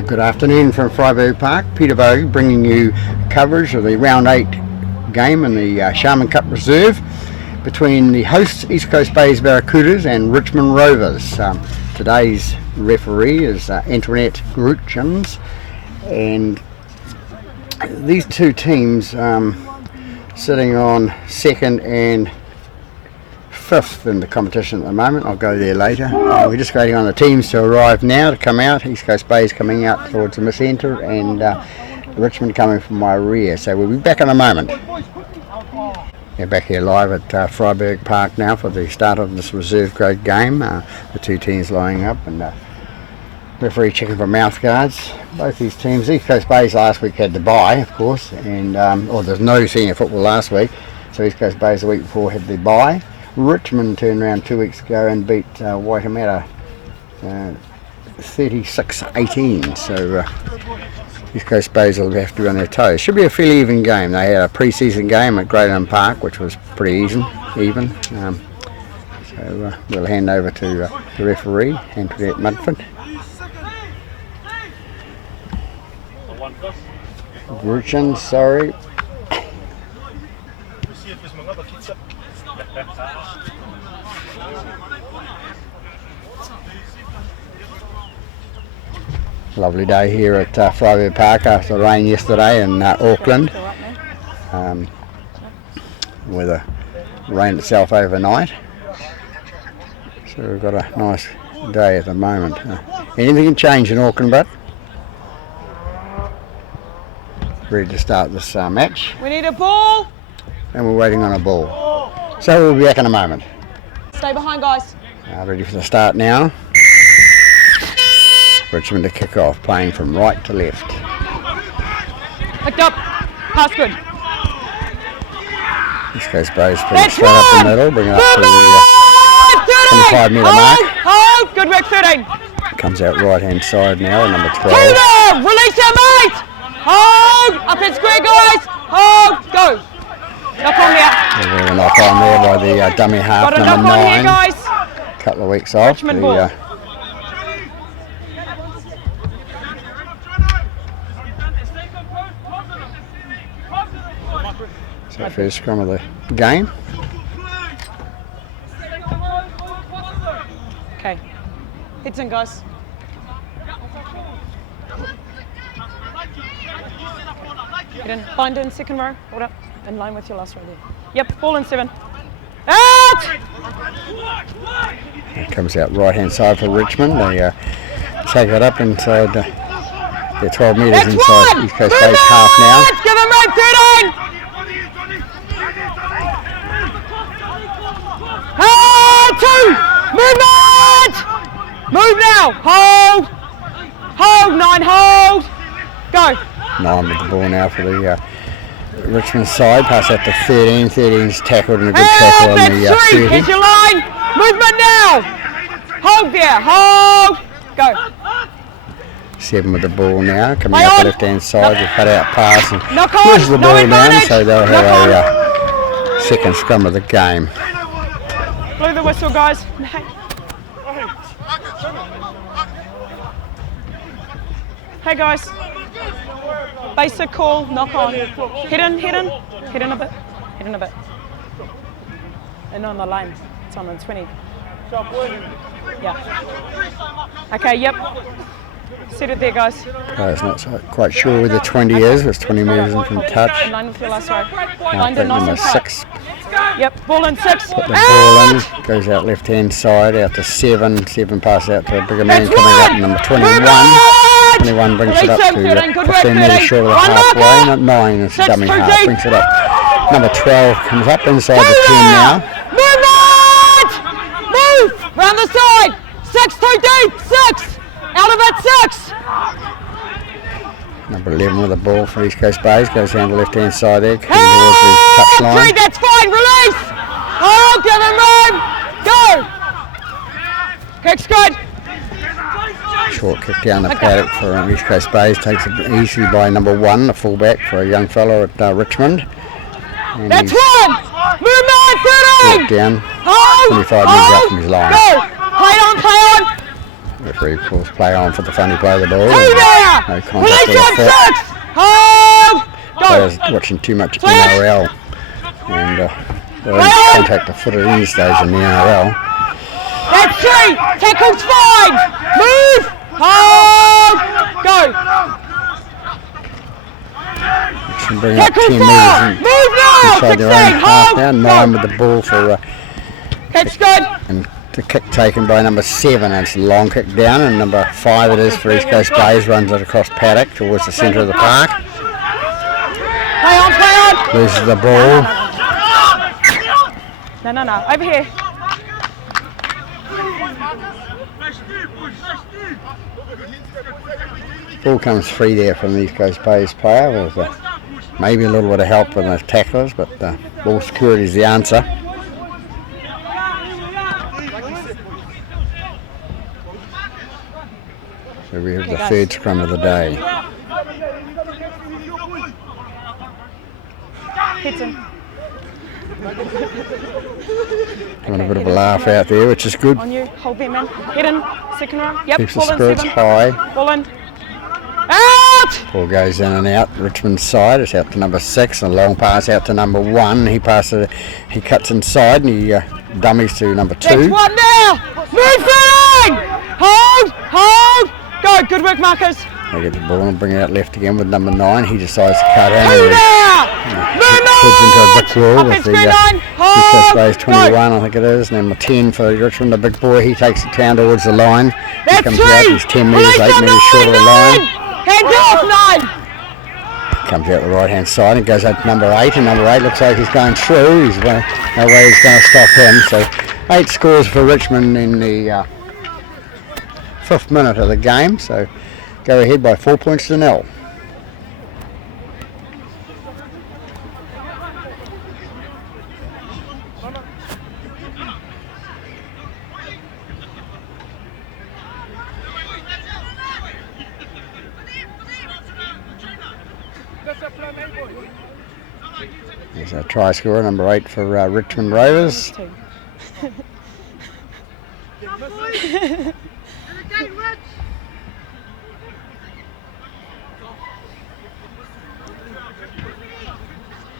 Good afternoon from Freiburg Park. Peter Bogie bringing you coverage of the Round 8 game in the Sharman Cup Reserve between the hosts East Coast Bays Barracudas and Richmond Rovers. Today's referee is Antoinette Gruchens, and these two teams sitting on second and fifth in the competition at the moment. I'll go there later. We're just waiting on the teams to arrive now to come out. East Coast Bays coming out towards the centre and Richmond coming from my rear. So we'll be back in a moment. We're back here live at Freiburg Park now for the start of this reserve grade game. The two teams lining up and referee checking for mouth guards. Both these teams, East Coast Bays last week had the bye, of course, and there's no senior football last week, so East Coast Bays the week before had the bye. Richmond turned around 2 weeks ago and beat Waitemata 36-18, so East Coast Bays will have to be on their toes. Should be a fairly even game. They had a pre-season game at Greyland Park, which was pretty even. So we'll hand over to the referee, Antoinette Mudford. Gruchens, sorry. Lovely day here at Freiburg Park after the rain yesterday in Auckland. Weather rained itself overnight, so we've got a nice day at the moment. Anything can change in Auckland, but ready to start this match. We need a ball. And we're waiting on a ball. So we'll be back in a moment. Stay behind, guys. Ready for the start now. Richmond to kick off, playing from right to left. Picked up. Pass good. East Coast Bays put it straight up the middle, bring it up to the 25 metre mark. Hold. Good work, 13. Comes out right hand side now, number 12. Tudor, release your mate. Hold. Up in square, guys. Hold. Go. Knock on there. A knock on there by the dummy half, got a number knock 9. On here, guys. Couple of weeks off. Richmond ball. So first scrum of the game. Okay. Hits in, guys. Get in. Bind in, second row. Hold up. In line with your last row there. Yep, ball in 7. Out! It comes out right hand side for Richmond. They take it up inside they're 12 metres inside East Coast Bays half now. Give him rope 13! Movement! Move now! Hold! Hold, 9, hold! Go! 9 with the ball now for the Richmond side. Pass out to 13. 13's tackled and a good tackle on the 30. Here's your line! Movement now! Hold there! Hold! Go! 7 with the ball now. Coming out the left hand side. They cut out pass and pushes the ball down, so they'll have a second scrum of the game. Blow the whistle, guys. Hey guys. Basic call, knock on. Head in a bit. Head in a bit. And on the line. It's on the 20. Yeah. Okay, yep. Set it there, guys. It's not quite sure where the 20 is. It's 20 metres in from touch. In line with your last row. Line in nice number and tight. 6. Yep, ball in 6. Put the ball in, goes out left hand side, out to 7. 7 pass out to a bigger man coming up, number 21. 21 brings it up to 15 metres short of the halfway. 9 is the dummy half, brings it up. Number 12 comes up inside the 10 now. Movement! Move! Round the side! 6 too deep! 6! Out of it, 6! Number 11 with the ball for East Coast Bays, goes down the left hand side there, towards the touch line. 3, that's fine, release! Oh, give him room! Go! Kick's good. Short kick down the paddock for East Coast Bays, takes it easy by number 1, the fullback for a young fellow at Richmond. And that's 1! Movement, 13! Down, Hold! 25 metres up from his line. Go! Play on! The Referee calls play on for the funny play of the ball. Two there! No contact Release with the on foot. 6! Hold! Players Go! watching too much Flash. NRL, and there is contact of foot at any stage in the NRL. That's 3! Tackle's fine! Move! Hold! Go! Should bring up Tackle 10 4! metres Move now! inside their 16! own half Hold! now. 9 Go! with the ball for That's good! and the kick taken by number 7. It's a long kick down, and number 5 it is for East Coast Plays. Runs it across paddock towards the centre of the park. Play on, play on! Loses the ball. No. Over here. Ball comes free there from the East Coast Plays player with maybe a little bit of help from the tacklers, but ball security is the answer. So we have the third scrum of the day. Hits him. Having a bit of a laugh out there, which is good. On you. Hold them in. Hit in. Second row. Yep. Keeps the Ball in, spirits 7. high. Ball in. Out! Ball goes in and out. Richmond's side. It's out to number 6, and a long pass out to number 1. He passes. He cuts inside, and he dummies to number 2. That's 1 now! Moving! Hold! Go! Good work, Marcus. They get the ball and bring it out left again with number 9. He decides to cut in. 2 And now! heads into a brick wall Up with in the screen 9. East Coast Plays 21, Go. I think it is. Number 10 for Richmond, the big boy. He takes it down towards the line. That's He comes 3. out. He's 10 metres, Release 8 on metres short of the 9. line. Hands off 9. Comes out the right hand side and goes out to number 8, and number 8 looks like he's going through. No way he's going to stop him. So 8 scores for Richmond in the 5th minute of the game. So go ahead by 4 points to 0. There's a try scorer, number 8 for Richmond Rovers.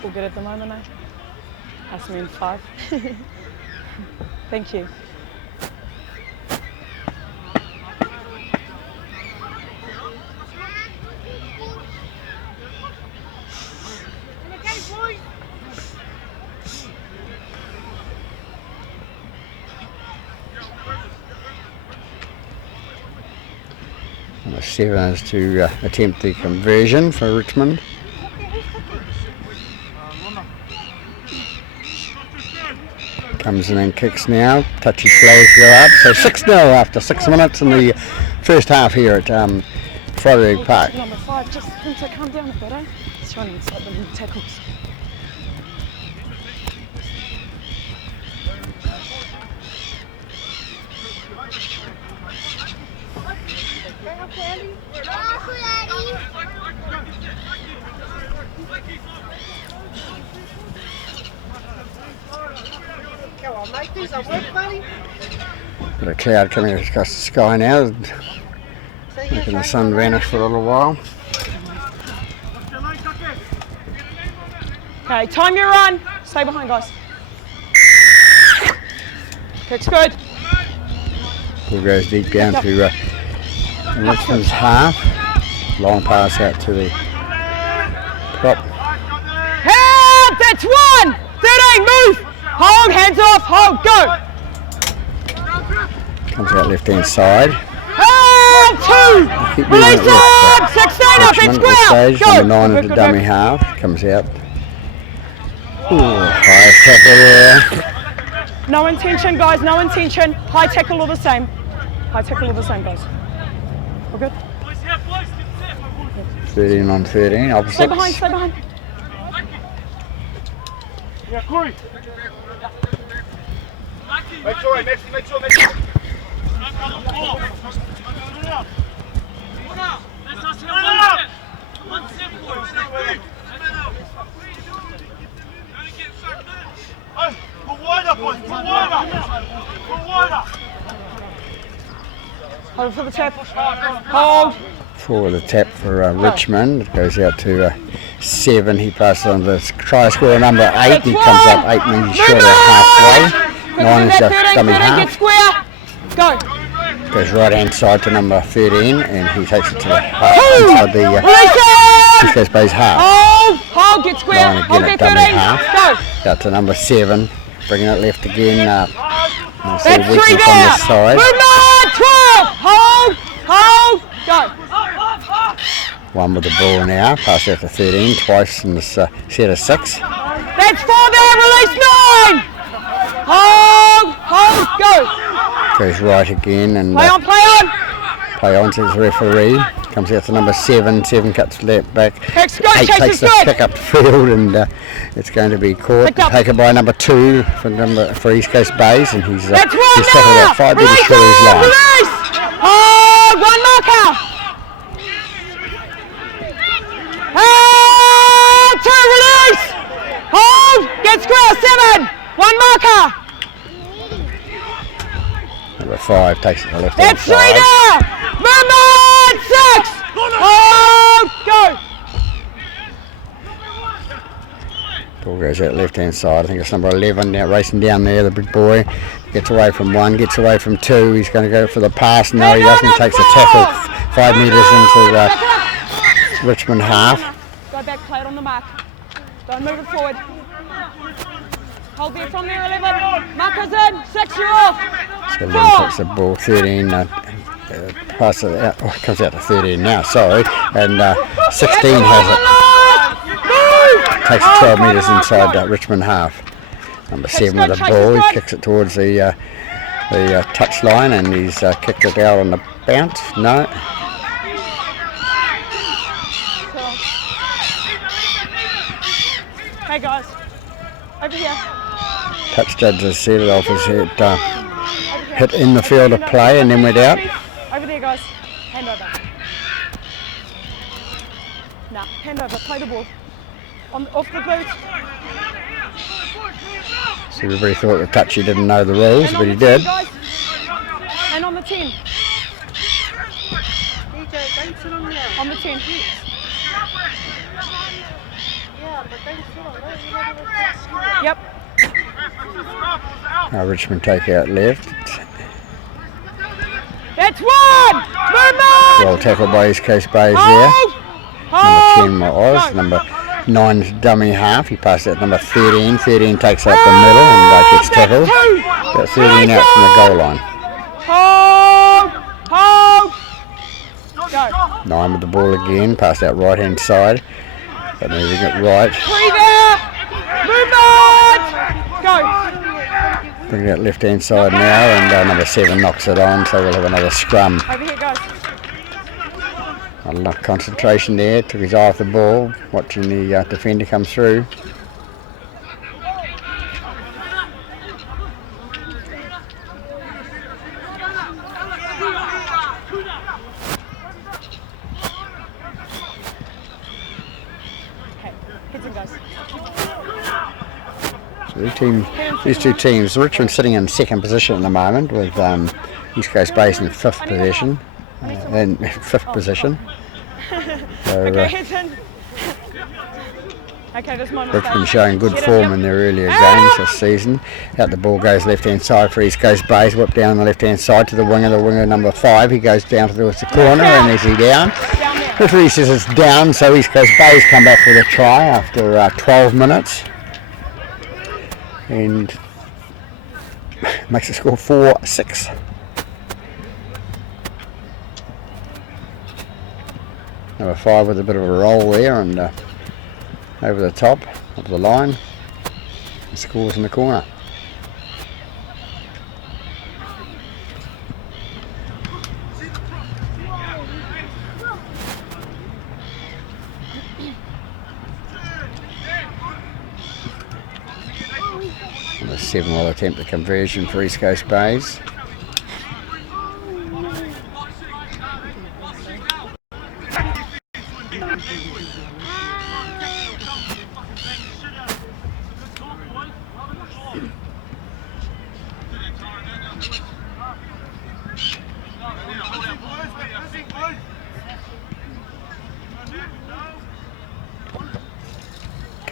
All good at the moment, eh? That's me in 5. Thank you. Number 7 is to attempt the conversion for Richmond. Comes in and kicks now. Touchy slows go up. So 6-0 after 6 minutes in the first half here at Rugby Park. Number 5, just need to calm down a bit, eh? It's running inside the tackles. Come on, mate, do some work, buddy. Got a cloud coming across the sky now, making the sun vanish for a little while. Okay, time your run. Stay behind, guys. Kick's good. Ball goes deep down to Richmond's half. Long pass out to the prop. Help! That's 1! 13, move! Hold, hands off, hold, go! Comes out left hand side. Help! 2! Keep moving Release it left. up! 16 up, it's Richmond at square! stage, Go! number 9 Good, into good, dummy good. half. Comes out. Ooh, highest tackle there. No intention, guys, no intention. High tackle all the same. High tackle all the same, guys. All good? 13 on 13, opposites. Stay behind, stay behind. Make sure, make sure. Hold for the tap. Hold. For the tap for Richmond. It goes out to 7. He passes on the try scorer number 8. He comes up 8 metres short of halfway. 9 is just dummy half. Get square. Go. Goes right hand side to number 13 and he takes it to the half inside the East Coast Bay's half. Hold, get square. Line again at dummy half. Go. Out to number 7, bringing it left again. That's 3 weakness there. on this side. Movement, 12. Hold, go. 1 with the ball now, pass out to 13 twice in this set of 6. That's 4 there, release 9. Hold, go. Goes right again and Play on. play on to the referee. Comes out to number 7. 7 cuts left back. 8 Chase takes is the good. kick up the field and it's going to be caught. Taken by number 2 for East Coast Bays and he's That's one he's tackled now. about 5 metres Release short of his line. Release. Hold, 1 marker. Hold, 2 release. Hold, get square 7. 1 marker. Number 5 takes it to the left hand That's 3 side. there. Movement, 6. Hold, go. Ball goes out left hand side. I think it's number 11 now racing down there, the big boy. Gets away from 1, gets away from 2. He's going to go for the pass. No, he doesn't. He takes a tackle 5 metres into Richmond half. Go back, play it on the mark. Don't move it forward. Hold there from there, 11. Markers in, 6, you're off. So 11 takes the ball, 13 passes it out. Oh, it comes out to 13 now, sorry. And 16 has it. Takes it 12 metres inside Richmond half. Number 7 with the ball, he kicks it towards the touch line and he's kicked it out on the bounce. No. Hey guys, over here. Touch judge has set it off his head, hit in the field of play and then went out. Over there guys, hand over. Nah, hand over, play the ball. Off the boot. So everybody thought the touchy didn't know the rules, but he did. And on the 10. DJ, don't sit on there. On the 10. Yeah, but don't sit on there. Yep. Richmond take out left. That's 1! Movement! Well tackled by East Coast Bays there. Hold! Number 10 was. Number 9's dummy half. He passed out number 13. 13 takes out the middle and gets tackled. About 13 out from the goal line. Hold! Go. 9 with the ball again. Passed out right hand side. But moving it right. 3 there! Movement! Go. Bringing it left hand side now and number 7 knocks it on, so we'll have another scrum. Over here, guys. Not enough concentration there, took his eye off the ball, watching the defender come through. Okay, heads in, guys. So these two teams, Richmond sitting in second position at the moment with East Coast Bays in fifth position. So, Okay, heads in. Okay, this moment. Richmond showing good form in their earlier games this season. Out the ball goes left hand side for East Coast Bays, whipped down the left hand side to the winger number 5. He goes down towards the corner and is he down? The referee says it's down, so East Coast Bays come back with a try after 12 minutes. And makes the score 4-6. Number 5 with a bit of a roll there and over the top of the line. The scores in the corner. Number 7 will attempt the conversion for East Coast Bays.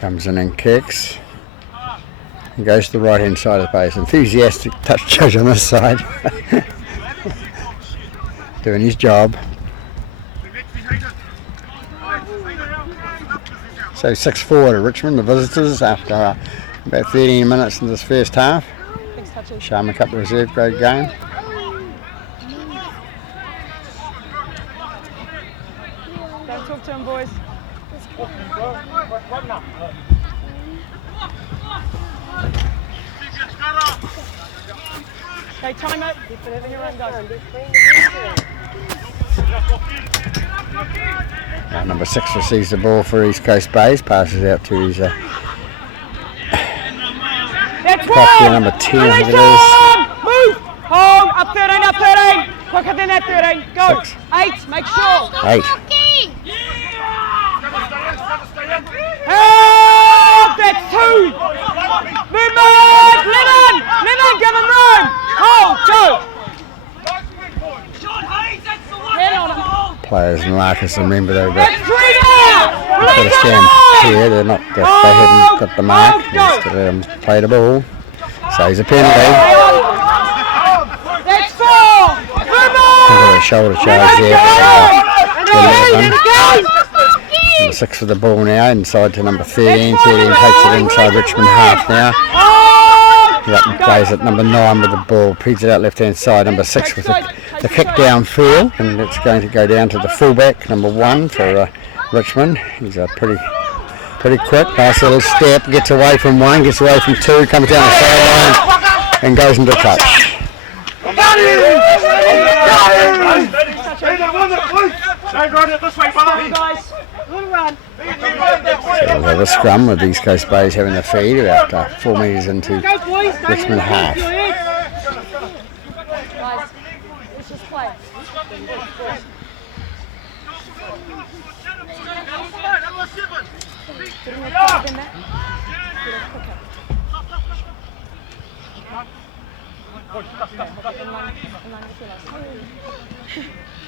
Comes in and kicks. He goes to the right hand side of the base. Enthusiastic touch judge on this side. Doing his job. So 6-4 to Richmond, the visitors, after about 13 minutes in this first half. Sharman Cup Reserve grade game. Don't talk to him, boys. Okay, time it. Here run, guys. Number 6 receives the ball for East Coast Bays, passes out to his That's property one! number 10, I think it is. Move! Hold! Up 13, up 13! Quicker than that 13. Go! 6. 8, make sure! 8. Help! That's 2! Movement! Lemon! Lemon, give him room! Hold! Go! Head on him. Players and Marcus, remember they've got That's 3 now! got to stand here. They hadn't got the mark. Just to let them play the ball. So he's a penalty. That's 4! Movement! A shoulder charge there. Number 6 with the ball now, inside to number 13. 13 takes it inside Richmond half now. Up and plays at number 9 with the ball. Feeds it out left hand side. Number 6 with the kick downfield, and it's going to go down to the fullback, number 1 for Richmond. He's pretty quick. Nice little step. Gets away from 1, gets away from 2, comes down the sideline and goes into touch. So we'll have a scrum with East Coast Bays having the feed about 4 metres into Richmond half. Guys, let's just play.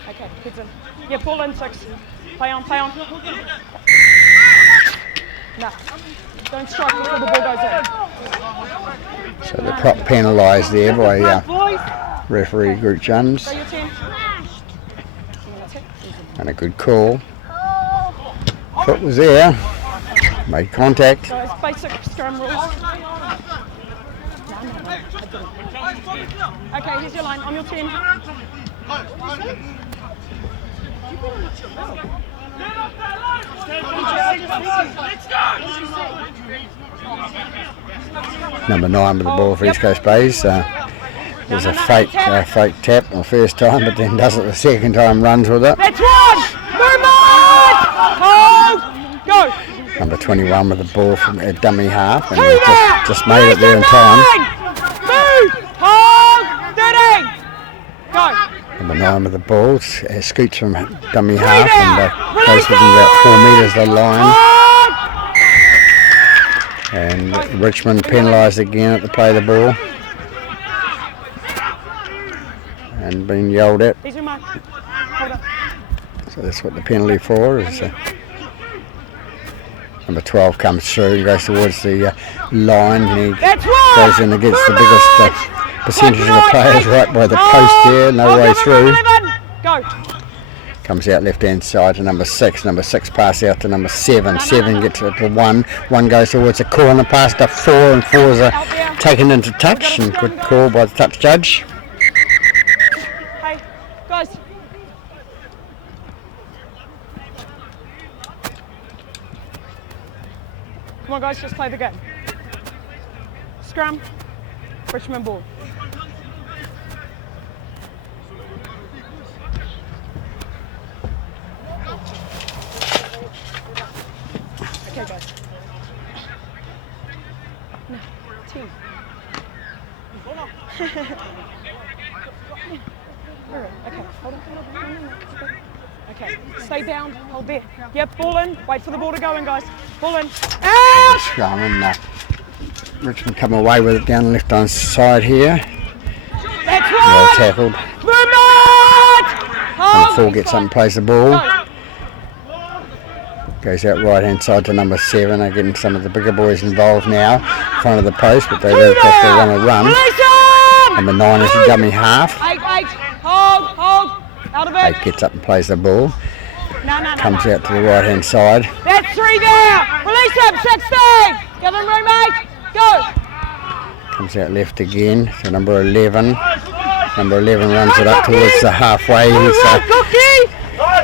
Okay, kids in. Yeah, ball in 6. Play on, play on. No, don't strike before the ball goes in. So the prop penalised there by referee Group Jones. Go your 10. And a good call. Foot was there. Made contact. Guys, basic scrum rules. Okay, here's your line. On your 10. Number 9 with the ball for East Coast Bays. There's a fake tap on the first time, but then does it the second time, runs with it. That's 1! Movement! Hold! Go! Number 21 with the ball from a dummy half, and just made it there in time. Move! Hold! 13! Go! Number 9 with the ball, scoots from dummy half and goes within about 4 metres of the line. And Richmond penalised again at the play of the ball. And being yelled at. Here's your mark. Hold up. So that's what the penalty for is. Number 12 comes through, goes towards the line, and he goes in against the biggest percentage of the players right by the post there, no way through. Go. Comes out left hand side to number 6. Number 6 pass out to number 7. 7 gets it to 1. 1 goes towards a corner pass to 4, and 4 is taken into touch, and good call by the touch judge. Hey, guys. Come on, guys, just play the game. Scrum. Richmond ball. Okay, guys. No, 10. Okay, hold on. Okay, stay down, hold there. Yep, ball in, wait for the ball to go in, guys. Ball in. Out! Scrum, and Richmond come away with it down the left hand side here. That's Well right! tackled. Movement! Number 4 gets up and plays the ball. Goes out right hand side to number 7. They're getting some of the bigger boys involved now in front of the post, but they don't have to run a run. Number 9 is a dummy half. 8, hold, out of it. 8 gets up and plays the ball. No. Comes out to the right hand side. That's 3 there. Release him, 16. Give him room, mate. Go. Comes out left again to number 11. Number 11 runs it up towards the halfway. He's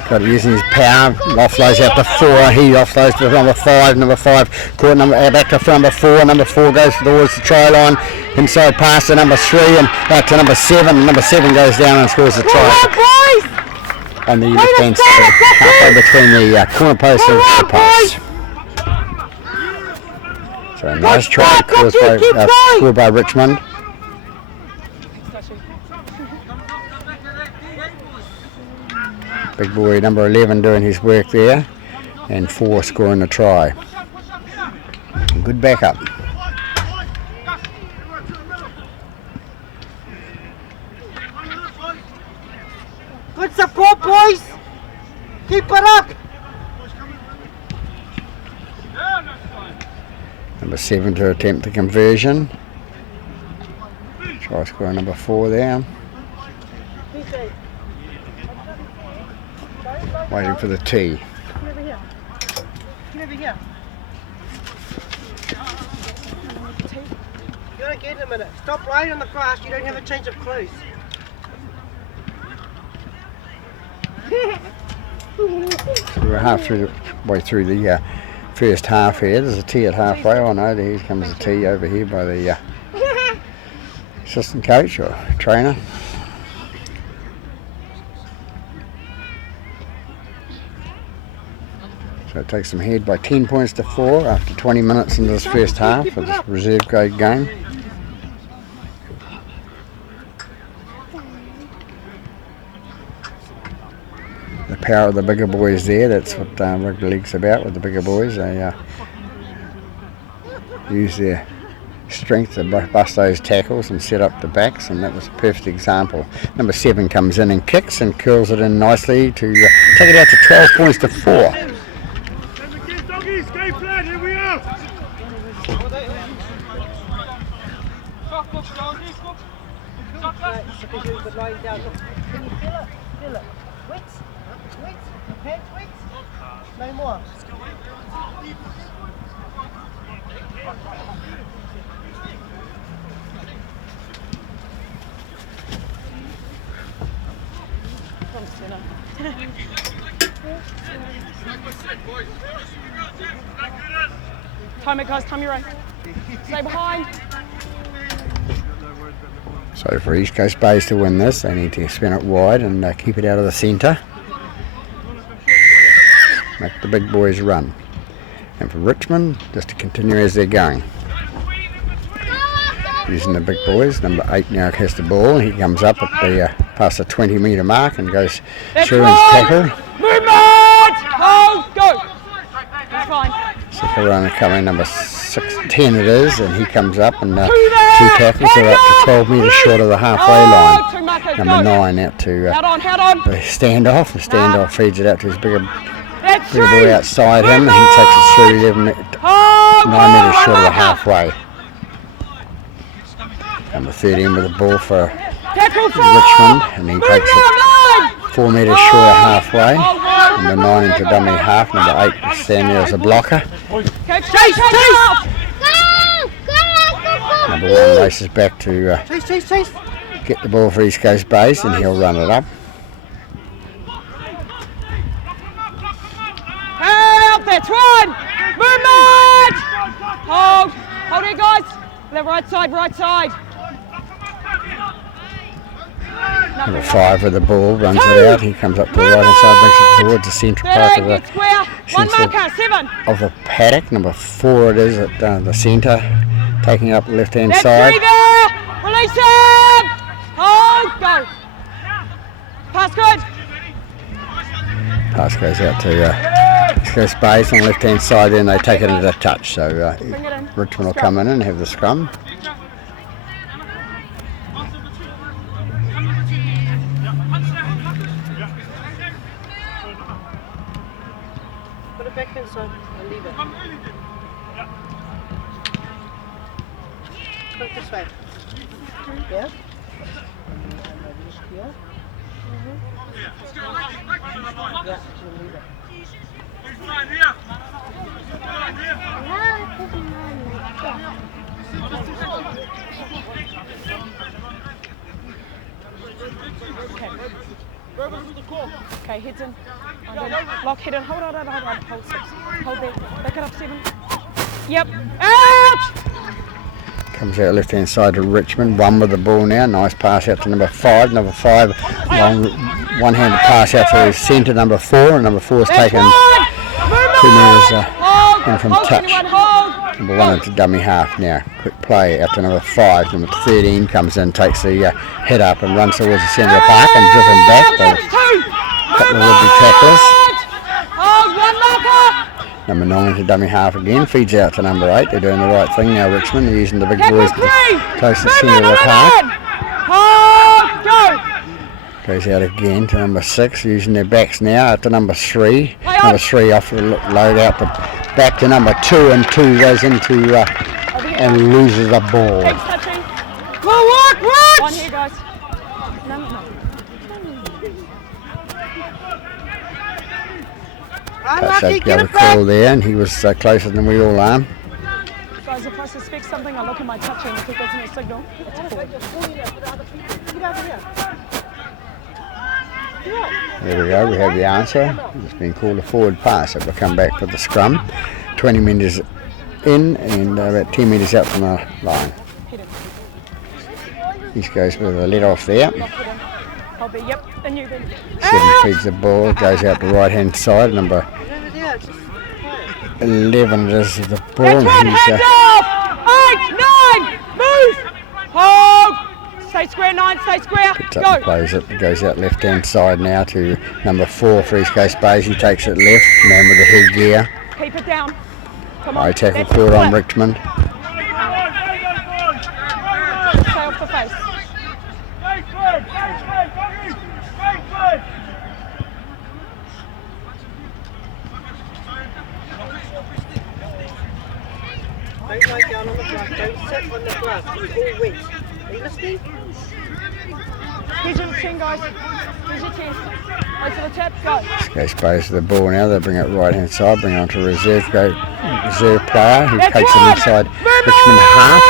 got using his power. Offloads out to 4. He offloads to number 5. Number 5 caught back to number 4. Number 4 goes towards the try line. Inside pass to number 3 and out to number 7. Number 7 goes down and scores a try. On the left hand side, halfway between the corner post and the post. So a nice try scored by Richmond. Big boy number 11 doing his work there, and 4 scoring a try. Good backup. Good support, boys. Keep it up. Number 7 to attempt the conversion. Try scoring number 4 there. Waiting for the tee. Come over here. Come over here. You gotta get in a minute. Stop lying on the grass. You don't have a change of clothes. So we're halfway through the first half here. There's a tee at halfway. Oh no, here comes a tee over here by the assistant coach or trainer. So it takes them ahead by 10 points to 4 after 20 minutes into this first half of this reserve grade game. The power of the bigger boys there, that's what Rugby League's about with the bigger boys. They use their strength to bust those tackles and set up the backs, and that was a perfect example. Number 7 comes in and kicks and curls it in nicely to take it out to 12 points to 4. Stay flat, here we are! Can you feel it? Feel it. Wet? Hands wet? No more. Time it, guys. Time your own. Stay behind. So for East Coast Bays to win this, they need to spin it wide and keep it out of the centre. Make the big boys run. And for Richmond, just to continue as they're going. Using the big boys, number 8 now has the ball, and he comes up at the past the 20-metre mark and goes through his tackle. Movement! Hold! Go! That's fine. Second runner coming, number 10 it is, and he comes up and 2 tackles are up to 12 metres short of the halfway line. Number 9 out to the standoff. The standoff feeds it out to his bigger boy outside him, and he takes it through 9 metres short of the halfway. Number 13 with the ball for Richmond, and he takes it 4 metres short of halfway. Number 9 into dummy half. Number 8 standing there as a blocker. Number 1 races back to get the ball for East Coast Bays, and he'll run it up. Help! That's one! Movement! Hold! Hold it, guys! Left, right side. Number 5 with the ball, runs it out. He comes up to the right hand side, brings it towards the central part of the of the paddock. Number 4 it is at the centre, taking up the left hand side. Release him! Hold! Go! Pass good! Pass goes out to East Coast Bays on the left hand side, and they take it into the touch. So Richmond will come in and have the scrum. the backhand side and leave it. Put it this way. Yeah? Yeah? Yeah, you leave it. Okay, heads in. Lock, head in. Hold on. Hold 6. Hold there. Back it up 7. Yep. Out! Comes out left hand side to Richmond. 1 with the ball now. Nice pass out to number 5. Number 5, long one-handed pass out to centre number 4. And number 4 is taken 2 metres in from touch. Number 1 into dummy half now. Quick play out to number 5. Number 13 comes in, takes the head up and runs towards the centre of the park and driven back by a couple of rugby tacklers. Number 9 to dummy half again, feeds out to number 8. They're doing the right thing now, Richmond. They're using the big boys close to the centre of the park. Goes out again to number 6, using their backs now out to number 3. Number 3 off the load out to back to number 2, and 2 goes into and loses the ball. On here, guys. No. That's a yellow call there, and he was closer than we all are. Guys, if I suspect something, I look at my touching. If it gives me a signal, it's a There we go, we have the answer. It's been called a forward pass. It will come back for the scrum. 20 metres in and about 10 metres out from the line. East goes with a let off there. I'll be, yep, and you then. 7 feeds the ball, goes out the right hand side. Number 11 is the ball. Hands off! 8, 9, move! Hold! Stay square, 9, stay square. Picks up and plays it. It goes out left hand side now to number 4 for East Coast Bays. He takes it left, man with the headgear. Keep it down. Come on. High tackle caught on Richmond. Stay off the face. Don't lie down on the grass, don't sit on the grass, it's all wet. Are you listening? Here's your 10, guys. Here's your 10. Right to the tip, go. Goes Bays to the ball now. They bring it right hand side, bring it onto reserve player who takes it inside Richmond half.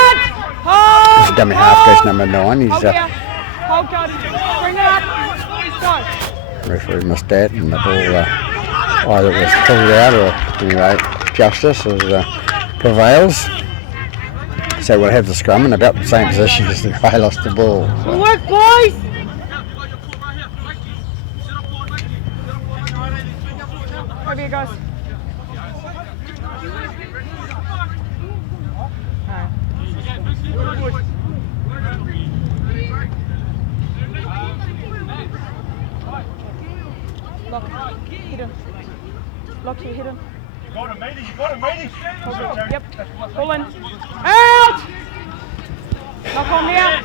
His dummy half goes number 9. He's Hold, God. Bring it up. Go. Referee missed that, and the ball either was pulled out or anyway, justice prevails. So we'll have the scrum in about the same position as the guy lost the ball. So. Good work, boys! Over here, guys. Lock, hidden. Lock here, hidden. You got him, matey. Yep. Pull in. Out! Knock on there.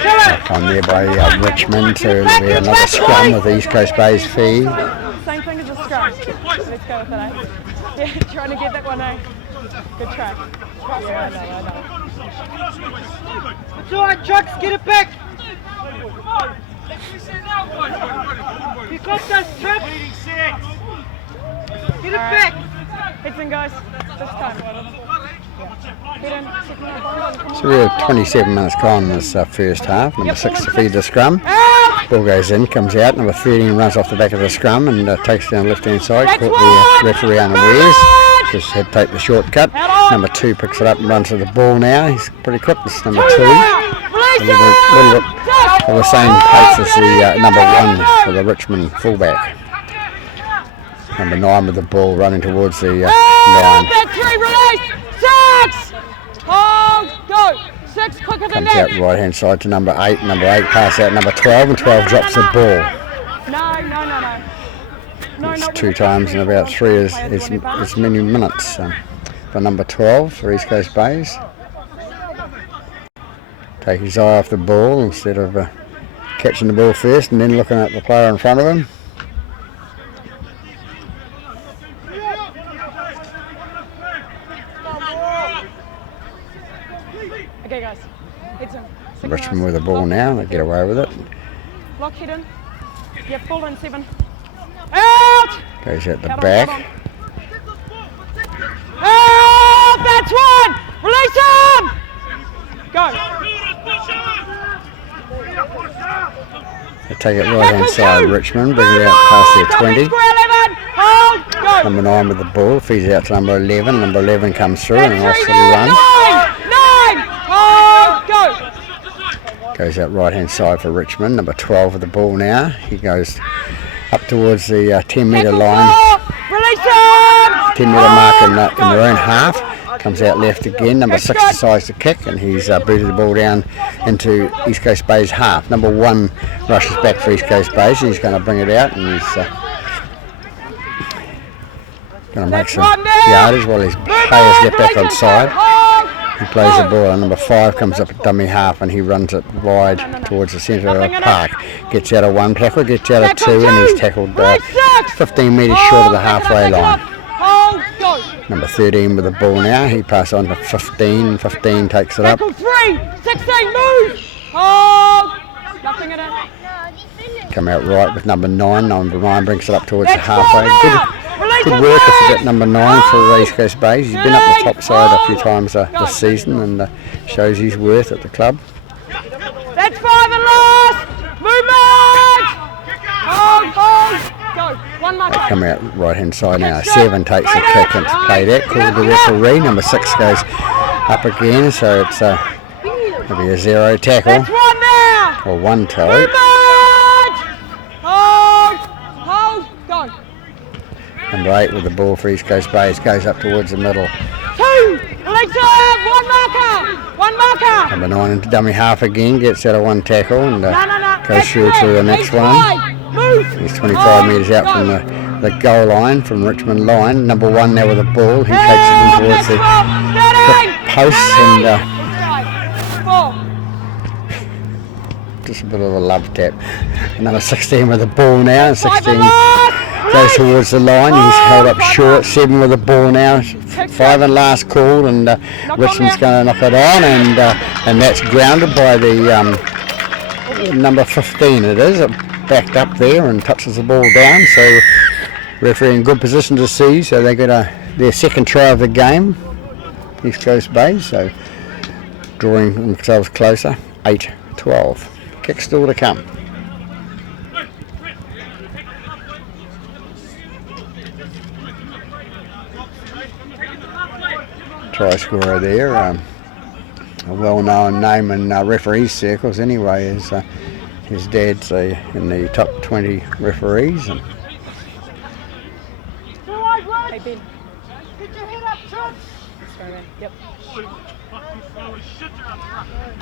Kill it. On there by Richmond, so there'll be another scrum with East Coast Bays fee. Same thing as a scrum. Let's go with it, eh? Yeah, trying to get that one, eh? Good try. Yeah, I know. It's alright, Chucks, get it back! You got those Chucks! Get it back! Heads in, guys. This time. Head in. Second half. So we have 27 minutes gone in this first half. Number 6 to feed the scrum. Ball goes in, comes out. Number 13 runs off the back of the scrum and takes down left hand side. Caught the referee unawares. Just had to take the shortcut. Number 2 picks it up and runs to the ball now. He's pretty quick. This is number 2. A little bit of the same pace as the number 1 for the Richmond fullback. Number 9 with the ball running towards the line. Back 3, release! 6! Hold, go! 6, quicker than Comes that. out right hand side to number 8. Number 8 pass out number 12 and 12 drops the ball. No. It's 2 times in about 3 as many minutes for number 12 for East Coast Bays. Take his eye off the ball instead of catching the ball first and then looking at the player in front of him. Okay, guys. It's in. Richmond with the ball now. They get away with it. Lock hidden. Yep, ball in 7. Out! Goes out the Hold on, back. hold on. Out! That's one! Release him! Go. They take it right hand side. Richmond bring it out past their 20. Square 11. Hold. Go. Number 9 with the ball. Feeds it out to number 11. Number 11 comes through and a nice That's little run. 9. Hold. Go. Goes out right hand side for Richmond. Number 12 with the ball now. He goes up towards the 10 metre line. Release him! 10 metre mark in their own half. Comes out left again. Number 6 decides to kick and he's booted the ball down into East Coast Bay's half. Number 1 rushes back for East Coast Bay. So he's going to bring it out and he's going to make some yardage while his players get back on side. He plays the ball and number 5 comes up at dummy half and he runs it wide towards the centre of the park. Gets out of 1 tackle, gets out of 2 and he's tackled 15 metres short of the halfway line. Number 13 with the ball now. He passes on to 15. 15 takes it up. Tackle 3. 16. Move. Hold. Nothing at it. Come out right with number 9. Number 9 brings it up towards the halfway. Good work if you get number 9 for East Coast Bays. He's been up the top side a few times this season and shows his worth at the club. That's 5 and last. Movement. Hold. Go. 1 mark. They come out right hand side now. 7 takes the kick and it's played out. Called the referee. Number 6 goes up again, so it's maybe a 0 tackle. That's 1 now. Or 1 toe. Movement. Hold. Go. Number 8 with the ball for East Coast Bays goes up towards the middle. 2. Release up. 1 marker. 1 marker. Number 9 into dummy half again, gets out of 1 tackle and No. goes through to the next one. Move. He's 25 metres out from the goal line, from Richmond line. Number 1 now with the ball. He takes it in towards the post and just a bit of a love tap. Number 16 with the ball now. 16 goes towards the line. He's held up short. 7 with the ball now. 5 and last call and Richmond's going to knock it on and that's grounded by the number 15 it is. It backed up there and touches the ball down, so referee in good position to see, so they got their second try of the game, East Coast Bay, so drawing themselves closer. 8-12. Kick still to come. Try scorer there, a well-known name in referees circles anyway, is his dad's in the top 20 referees. And Hey Ben. Get your head up, Chum. Sorry, man. Yep.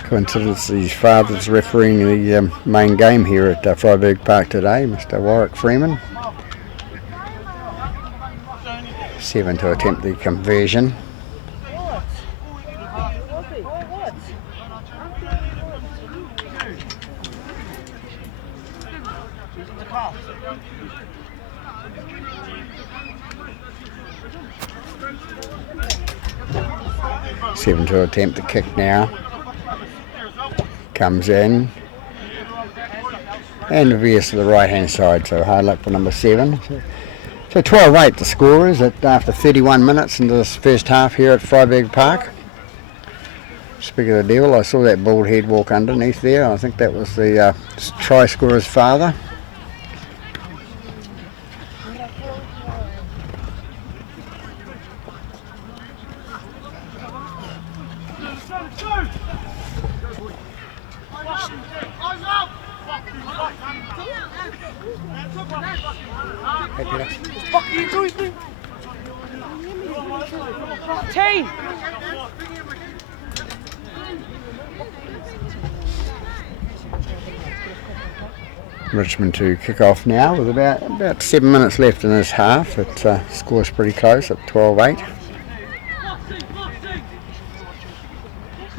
coincidence his father's refereeing the main game here at Freiburg Park today, Mr. Warwick Freeman. 7 to attempt the conversion. Seven to attempt the kick now. Comes in. And veers to the right hand side, so hard luck for number 7. So 12-8 the score is after 31 minutes into this first half here at Freiburg Park. Speaking of the devil, I saw that bald head walk underneath there. I think that was the try scorer's father. Team. Richmond to kick off now with about 7 minutes left in this half. It scores pretty close at 12-8.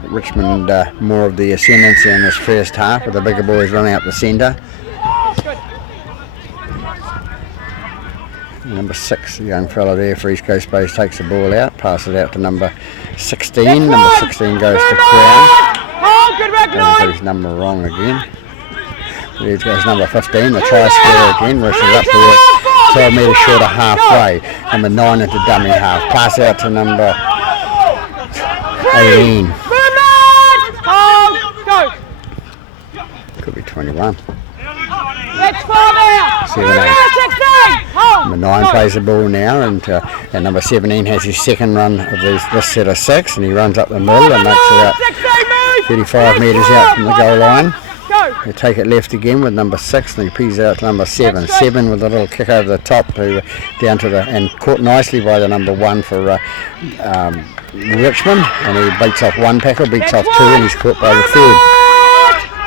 Richmond more of the ascendancy in this first half with the bigger boys running up the centre. Number 6, the young fella there for East Coast Base, takes the ball out, passes it out to number 16. Number 16 goes to Crown. Oh, good work, Got 9. his number wrong again. There goes number 15, the try scorer again, rushes up to it, 12 metres short of halfway. Number 9 into dummy half, pass out to number 18. Oh, go. Could be 21. Let's fall there. 17. 16. Oh, Number 9 plays the ball now, and number 17 has his second run of this set of 6, and he runs up the middle and makes it out 35 metres out from the goal line. Go. They take it left again with number 6, and he pees out to number 7. 7 with a little kick over the top to down to the, and caught nicely by the number 1 for Richmond, and he beats off one tackle, beats off 2, and he's caught by the third.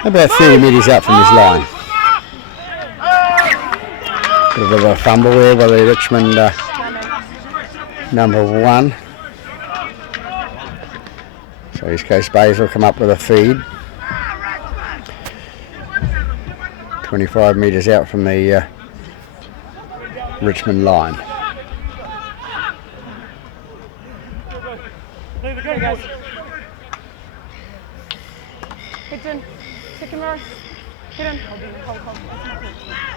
About 30 metres out from his line. Bit of a fumble there by the Richmond number 1. So East Coast Bays will come up with a feed. 25 metres out from the Richmond line. Head in. Second row. Head in. Hold.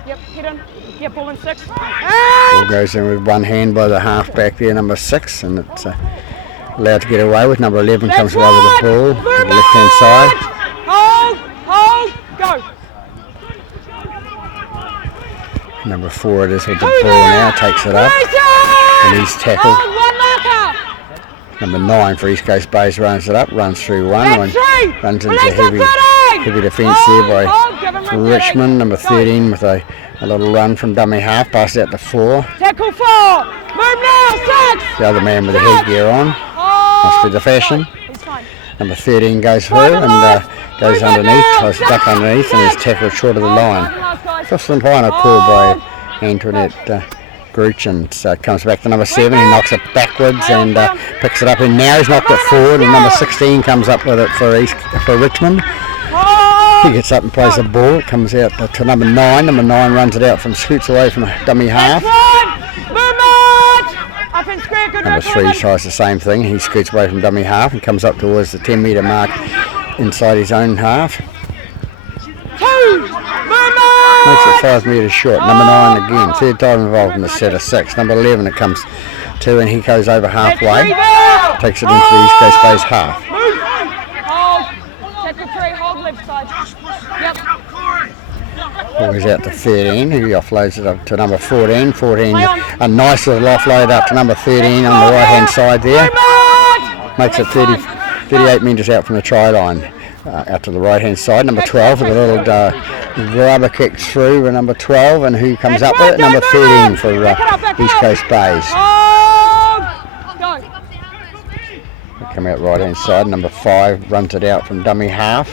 Yep, head in. Yep, ball in 6. Ball goes in with one hand by the half-back there, number 6, and it's allowed to get away with. Number 11 comes away with the ball to the left-hand side. Hold, go. Number 4 it is with the ball now, takes it up, and he's tackled. One marker. Number 9 for East Coast Base runs it up, runs through one, and runs into heavy defence there by Richmond. Number 13 with a little run from dummy half, passed out to 4. Tackle 4. Move now, 6. The other man with the headgear on, must be the fashion. Number 13 goes through and goes underneath, tries to duck underneath, and is tackled short of the line. Fifth and final call by Antoinette Gruchen. So it comes back to number 7, he knocks it backwards and picks it up, and now he's knocked it forward, and number 16 comes up with it for Richmond. He gets up and plays the ball, it comes out to number 9. Number 9 runs it out scoots away from dummy half. Number 3 tries the same thing, he scoots away from dummy half and comes up towards the 10 metre mark inside his own half. Makes it 5 metres short. Number 9 again, third time involved in the set of 6. Number 11 it comes to, and he goes over halfway, takes it into the East Coast Base half. Hold left side. Yep. Ball goes out to 13, he offloads it up to number 14. 14, a nice little offload up to number 13 on the right hand side there. Makes it 38 metres out from the try line. Out to the right hand side, number 12 with a little rubber kick through with number 12, and who comes up with it? Number 13 for East Coast Bays. They come out right hand side, number 5 runs it out from dummy half.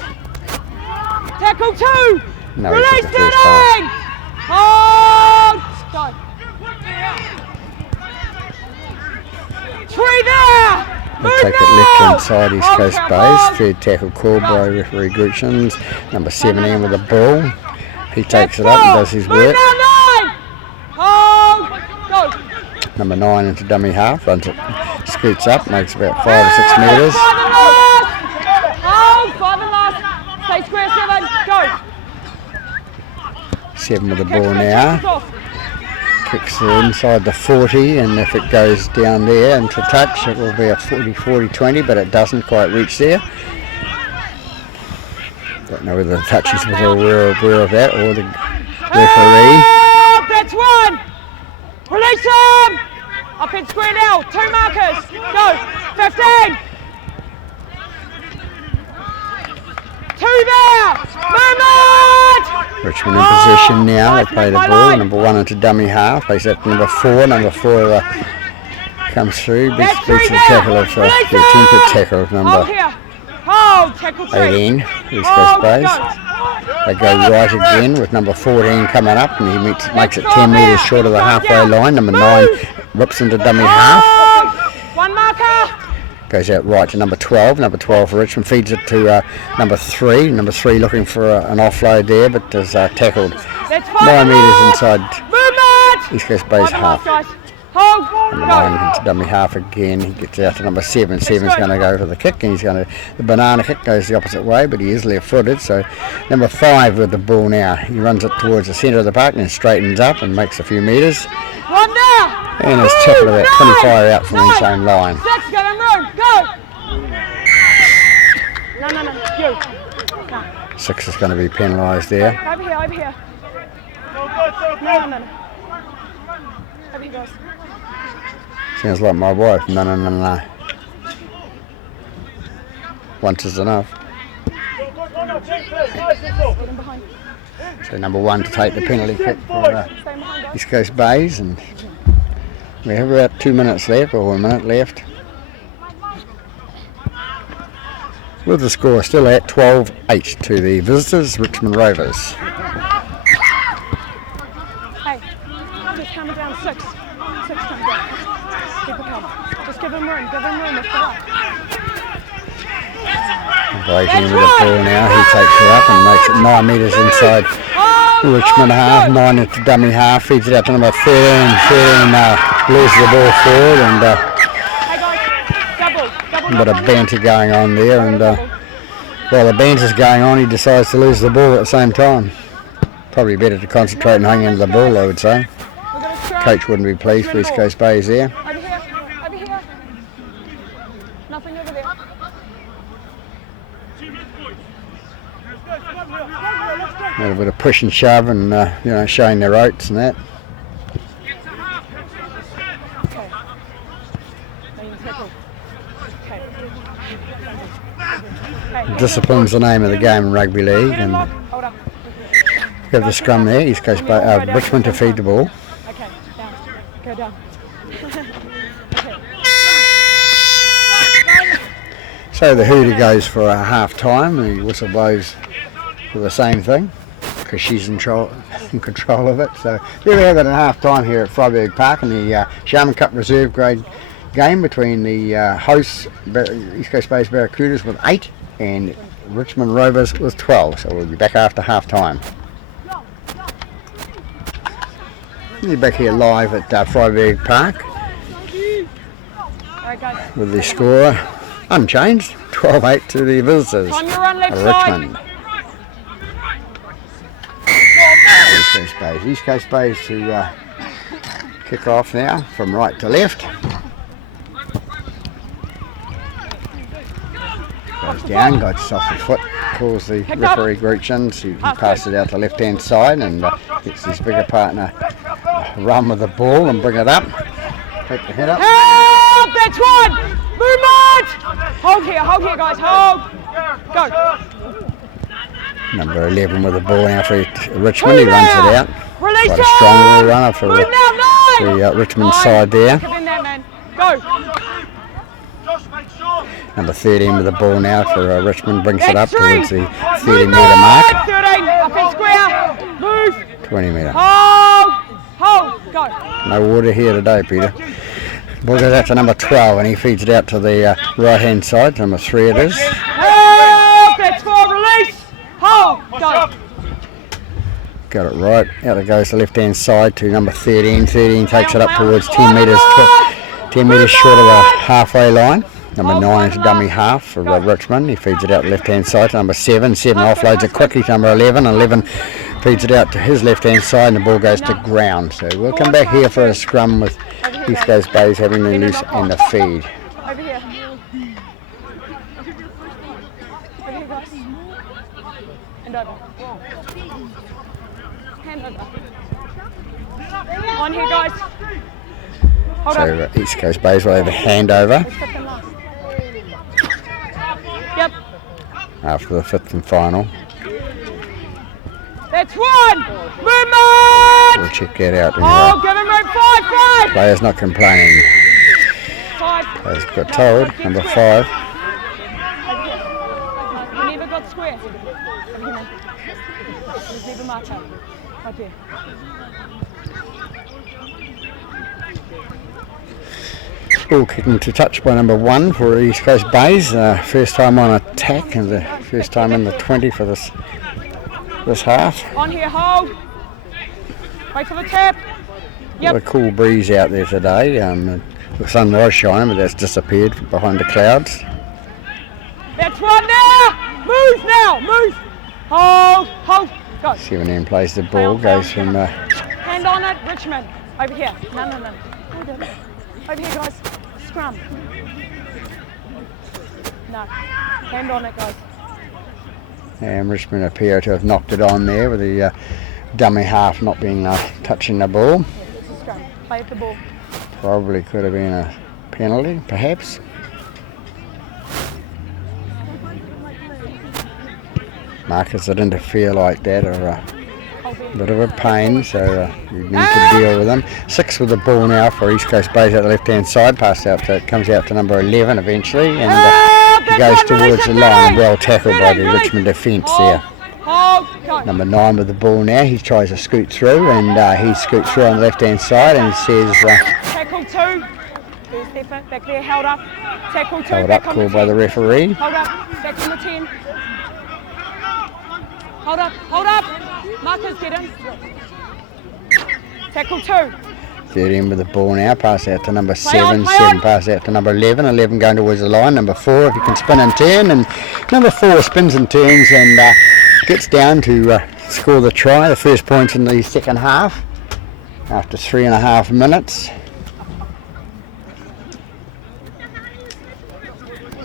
Tackle 2. No, he took the first pass. Hold. Go. 3 there. They take it left hand side, East Coast Base. Third tackle called by referee Gruchens. Number 17 with the ball. He takes it up and does his work. Number 9 into dummy half, runs it, scoots up, makes about 5 or 6 metres. 5 and last. Stay square, 7. Go. 7 with the ball now. Kicks it inside the 40, and if it goes down there into touch, it will be a 40-20, but it doesn't quite reach there. Don't know whether the touches was aware of that or the referee. That's 1. Release him. Up in square now. 2 markers. Go. 15. 2 there. Movement. Richmond in possession now. They play the ball. Number 1 into dummy half. Plays that to number 4. Number 4 comes through. Beats the tackle of the attempted tackle of number 18. East Coast Bays. They go right again with number 14 coming up, and he makes it 10 metres short of the halfway line. Number 9 rips into dummy half. 1 marker. Goes out right to number 12. Number 12 for Richmond feeds it to number 3. Number 3 looking for an offload there, but is tackled 9 metres inside East Coast Bay's half. Guys. Hold. Number Go. 9 into dummy half again. He gets out to number 7. 7's going to go for the kick, and he's going to. The banana kick goes the opposite way, but he is left-footed. So number 5 with the ball now. He runs it towards the centre of the park and straightens up and makes a few metres. One now. And is tackled about 25 out from his own line. 6, get in room. Go. No. You. No. 6 is going to be penalised there. Over here. No. Over here, guys. Sounds like my wife. No. Once is enough. Get in behind. So number 1 to take the penalty kick for Stay behind, guys. East Coast Bays, and we have about 2 minutes left, or 1 minute left. With the score still at 12-8 to the visitors, Richmond Rovers. Hey, just hammer down 6. 6 come down. Keep it coming. Just give him room. With the right. Breaking with the ball now, he takes it up and makes it 9 metres inside Richmond half, 9 into dummy half, feeds it out to number 13. 13 loses the ball forward, and Hey guys, double. a bit of banter going on there, and while the banter's going on, he decides to lose the ball at the same time. Probably better to concentrate and hang into the ball, I would say. We're going to try. Coach wouldn't be pleased for East Coast Bays there. Over here. Nothing over there. A little bit of push and shove and showing their oats and that. Okay. Okay. Discipline's the name of the game in Rugby League, and Hold up. we have the scrum there. East Coast Richmond to feed the ball. Okay, down. Go down. So the hooter goes for a half time. The whistle blows for the same thing because she's in control of it. So there we have it at half time here at Freiburg Park in the Sharman Cup Reserve Grade game between the hosts East Coast Bays Barracudas with 8 and Richmond Rovers with 12. So we'll be back after half time. We're back here live at Freiburg Park Alright guys. with the score unchanged, 12-8 to the visitors, Time you run left Richmond. side. East Coast Bays to kick off now from right to left. Goes down, gets off the foot, calls the referee Gruchins. He passes it out to left hand side and gets his bigger partner run with the ball and bring it up. Take the head up. Help! That's one! Movement! Hold here guys, hold! Go! Number 11 with the ball now for Richmond. He runs it out. Release Quite a strong little runner for Move now, 9! the Richmond side there. Get in there, man. Go! Number 13 with the ball now for Richmond, brings it up That's towards three. the 30 metre mark. 13, up in square. Move. 20 metre. Hold. Go. No water here today, Peter. Ball goes out to number 12 and he feeds it out to the right hand side. Number 3 it is. Help. That's 4. Release. Hold. Go. Got it right. Out it goes to left hand side to number 13. 13 takes it up towards 10 metres. 10 metres short of the halfway line. Number 9 is dummy half for Richmond. He feeds it out left hand side to number 7. 7 offloads it quickly to number 11. 11 feeds it out to his left hand side and the ball goes to ground. So we'll come back here for a scrum with East Coast Bays having the loose and the feed. Over here. Guys. And over. Hand over. On here, guys. Hold up. So East Coast Bays will have a handover Yep. after the 5th and final. That's 1. Movement. We'll check that out. Oh, give him room. 5. Players not complaining. 5. As got told, number 5. You never got square. Over here, man. Just leave a march up. Right there. Ball kicking to touch by number 1 for East Coast Bays. First time on attack and the first time in the 20 for this half. On here, hold. Wait for the tap. A cool breeze out there today. The sun was shining, but that's disappeared behind the clouds. That's one now! Move now! Move! Hold! Go. 17 plays the ball, goes from... Hand on it, Richmond. Over here. No. Hold it. Over here, guys. Scrum. No. Hand on it, guys. And Richmond appear to have knocked it on there with the dummy half not being touching the ball. Yeah, scrum. Play at the ball. Probably could have been a penalty, perhaps. Markers that interfere like that are a bit of a pain, so you need to deal with them. 6 with the ball now for East Coast Bays out the left-hand side. Pass out to, comes out to number 11 eventually, and he goes towards the line. Well tackled by the Richmond defence there. Number 9 with the ball now. He tries to scoot through, and he scoots through on the left-hand side and says... Tackle 2. There's effort. Back there, held up. Tackle 2. Held up, called by the referee. Hold up. Back on the 10. Hold up. Marcus, get in. Tackle 2. 13 with the ball now, pass out to number 7, 7 pass out to number 11, 11 going towards the line, number 4 if you can spin and turn, and number 4 spins and turns and gets down to score the try, the first points in the second half, after 3.5 minutes.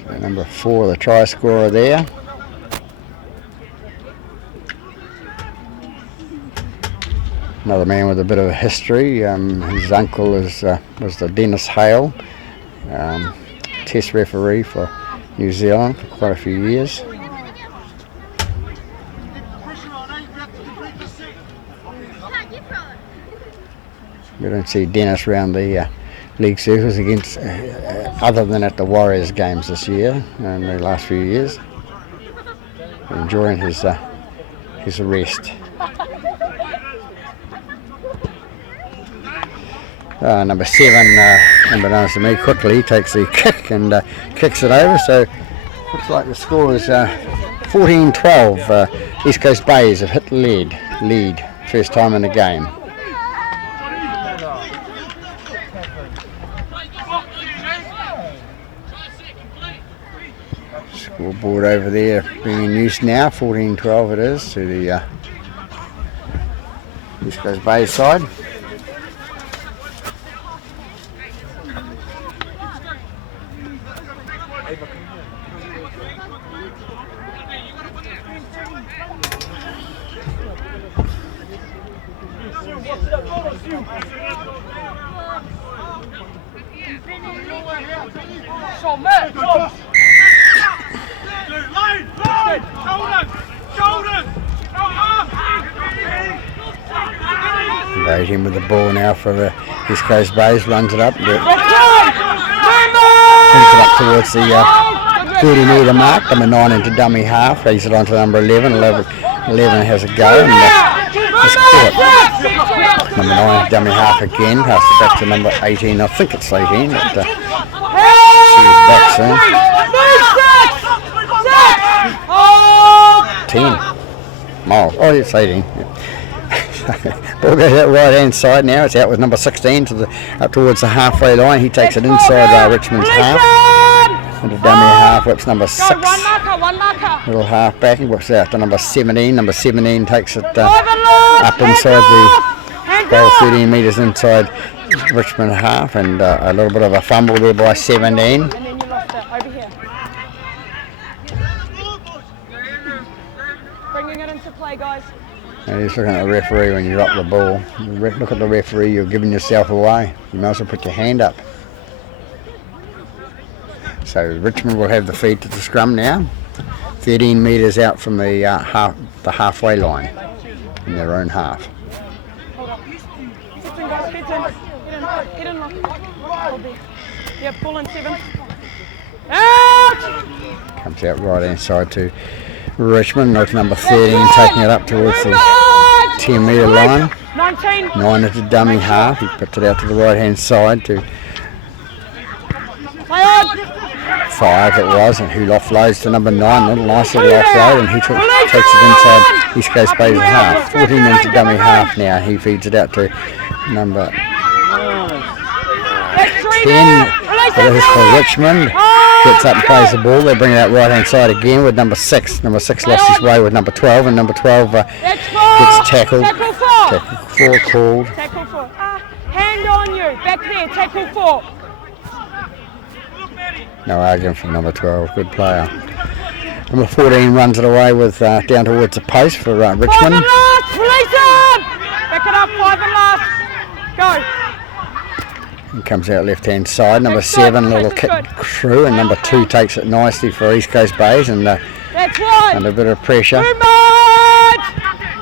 So number 4, the try scorer there. Another man with a bit of a history. His uncle was the Dennis Hale, test referee for New Zealand for quite a few years. We don't see Dennis around the league circles against, other than at the Warriors games this year and the last few years. Enjoying his rest. Number 7, unbeknownst to me, quickly takes the kick and kicks it over. So looks like the score is 14-12. East Coast Bays have hit the lead, first time in the game. Scoreboard over there being in use now. 14-12 it is to the East Coast Bays side. Him with the ball now for the East Coast Bays, runs it up, brings it up towards the 30 metre mark, number 9 into dummy half, leaves it on to number 11, 11 has a go, and it's caught. Number 9 dummy half again, pass it back to number 18, I think it's 18, but she's back soon. 10 miles, oh it's 18. Ball goes out right hand side now. It's out with number 16 up towards the halfway line. He takes it inside Richmond's half. Into dummy half, whips number 6. Little half back. He whips out to number 17. Number 17 takes it up inside the goal, 13 metres inside Richmond half, and a little bit of a fumble there by 17. And then you lost it over here. Bringing it into play, guys. And he's looking at the referee when you drop the ball. Look at the referee, you're giving yourself away. You might as well put your hand up. So Richmond will have the feed to the scrum now. 13 metres out from the halfway line in their own half. Hold up. Sit in, guys. Get in. Hold there. Yeah, pull in 7. Out! Comes out right hand side to Richmond, not number 13, taking it up towards the 10 metre line. 19. 9 at the dummy half. He puts it out to the right hand side to 5 it was, and who offloads to number 9. Little nice little offload, and he takes it inside East Coast Bays half. 14 into dummy half now. He feeds it out to number again. It is for Richmond. Gets up and plays the ball. They bring it out right hand side again with number 6. Number 6 lost his way with number 12, and number 12 gets tackled. Tackle 4. Tackle 4 called. Tackle 4. Hand on you. Back there. Tackle 4. No argument from number 12. Good player. Number 14 runs it away with down towards the post for 5 and Richmond. last. Release him. Back it up. 5 and last. Go. He comes out left hand side. Number 7 little kick through, and number 2 takes it nicely for East Coast Bays, and That's right. under a bit of pressure. Movement.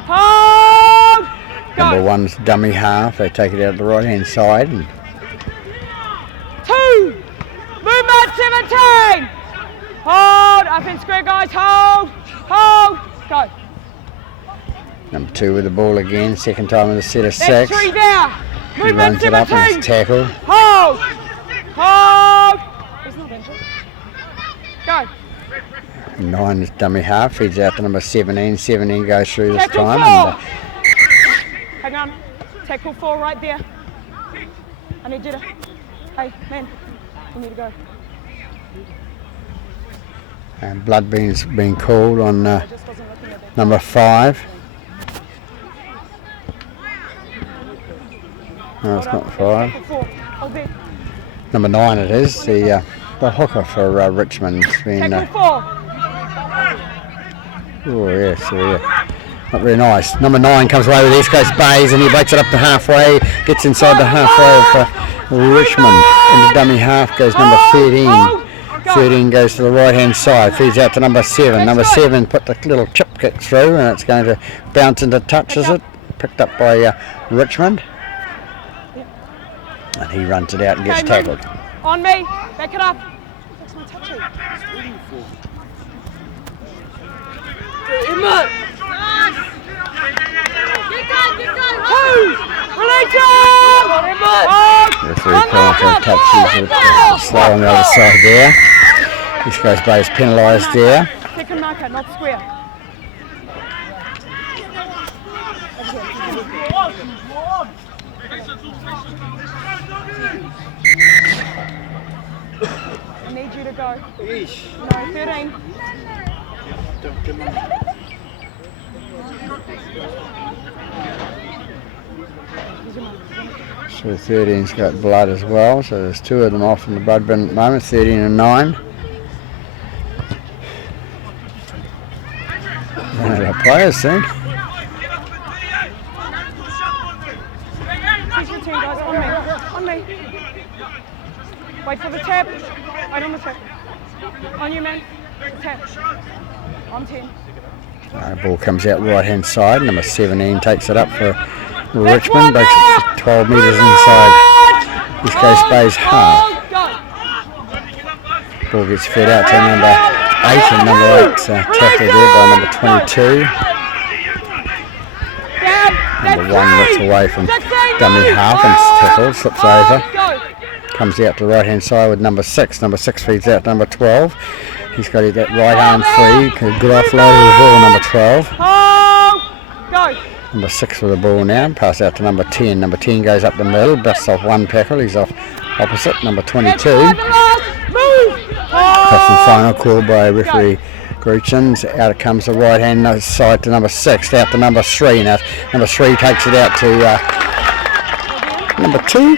Hold. Number Go. 1's dummy half. They take it out the right hand side. And 2. Movement 17. Hold. Up in square, guys. Hold. Hold. Go. number 2 with the ball again. Second time in the set of That's 6. 3 there. He Movement runs it up and 17. it's tackled. Hold. Hold. He's not injured. Go. 9 is dummy half. Feeds out to number 17. 17 goes through this Tackle time. 4. And, Hang on. Tackle 4 right there. I need you to. Hey, man. You need to go. and blood being called on I just wasn't looking at that. number 5. No, it's not 5. Tackle 4. Hold there. Number 9 it is. The hooker for Richmond's been. Tackle 4. Oh yes, yeah. Not very nice. Number 9 comes away with East Coast Bays, and he breaks it up to halfway. Gets inside the halfway of Richmond. Into dummy half goes number 13. 13 goes to the right hand side. Feeds out to number 7. Number 7 put the little chip kick through, and it's going to bounce into touch, is it? Picked up by Richmond. And he runs it out and gets Okay, move. tackled. On me. Back it up. That's my touchy. Release him! Referee calling for a touch. He's slow on the other side there. East Coast Bay is penalised there. Second marker, not square. I need you to go. No, 13. So 13's got blood as well, so there's 2 of them off in the blood bin at the moment, 13 and 9. One of our players soon. Push your 2 guys, on me. Wait for the tap. Wait on the tap. On you, man. Tap. On 10. Ball comes out right hand side, number 17 takes it up for Richmond, breaks it 12 metres inside East Coast Bay's half. Ball gets fed out to number 8, and number 8 tackled there by number 22. Number 1 lifts away from dummy half and tackled, slips over. Comes out to the right hand side with number 6. Number 6 feeds out number 12. He's got that right arm free. Good offload of the ball, number 12. Go. Number 6 with the ball now. Pass out to number 10. Number 10 goes up the middle, busts off one tackle. He's off opposite. Number 22. Fifth and final call by referee Gruchins. Out it comes the right hand side to number 6. Out to number 3. Now number 3 takes it out to number 2.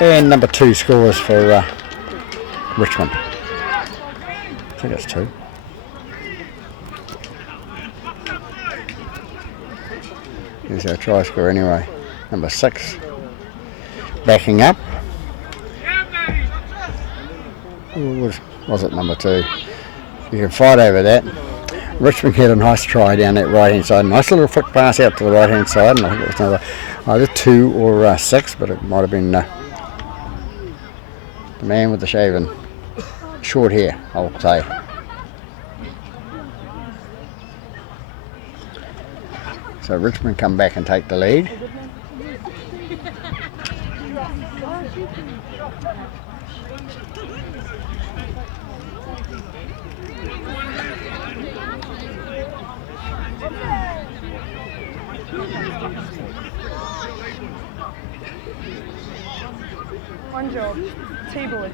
And number 2 scores for Richmond. I think that's 2. Here's our try score anyway. Number 6 backing up. Was it number 2? You can fight over that. Richmond had a nice try down that right hand side. Nice little foot pass out to the right hand side, and I think it was another either 2 or 6, but it might have been the man with the shaven short hair, I'll say. So Richmond come back and take the lead. One job. T-boy.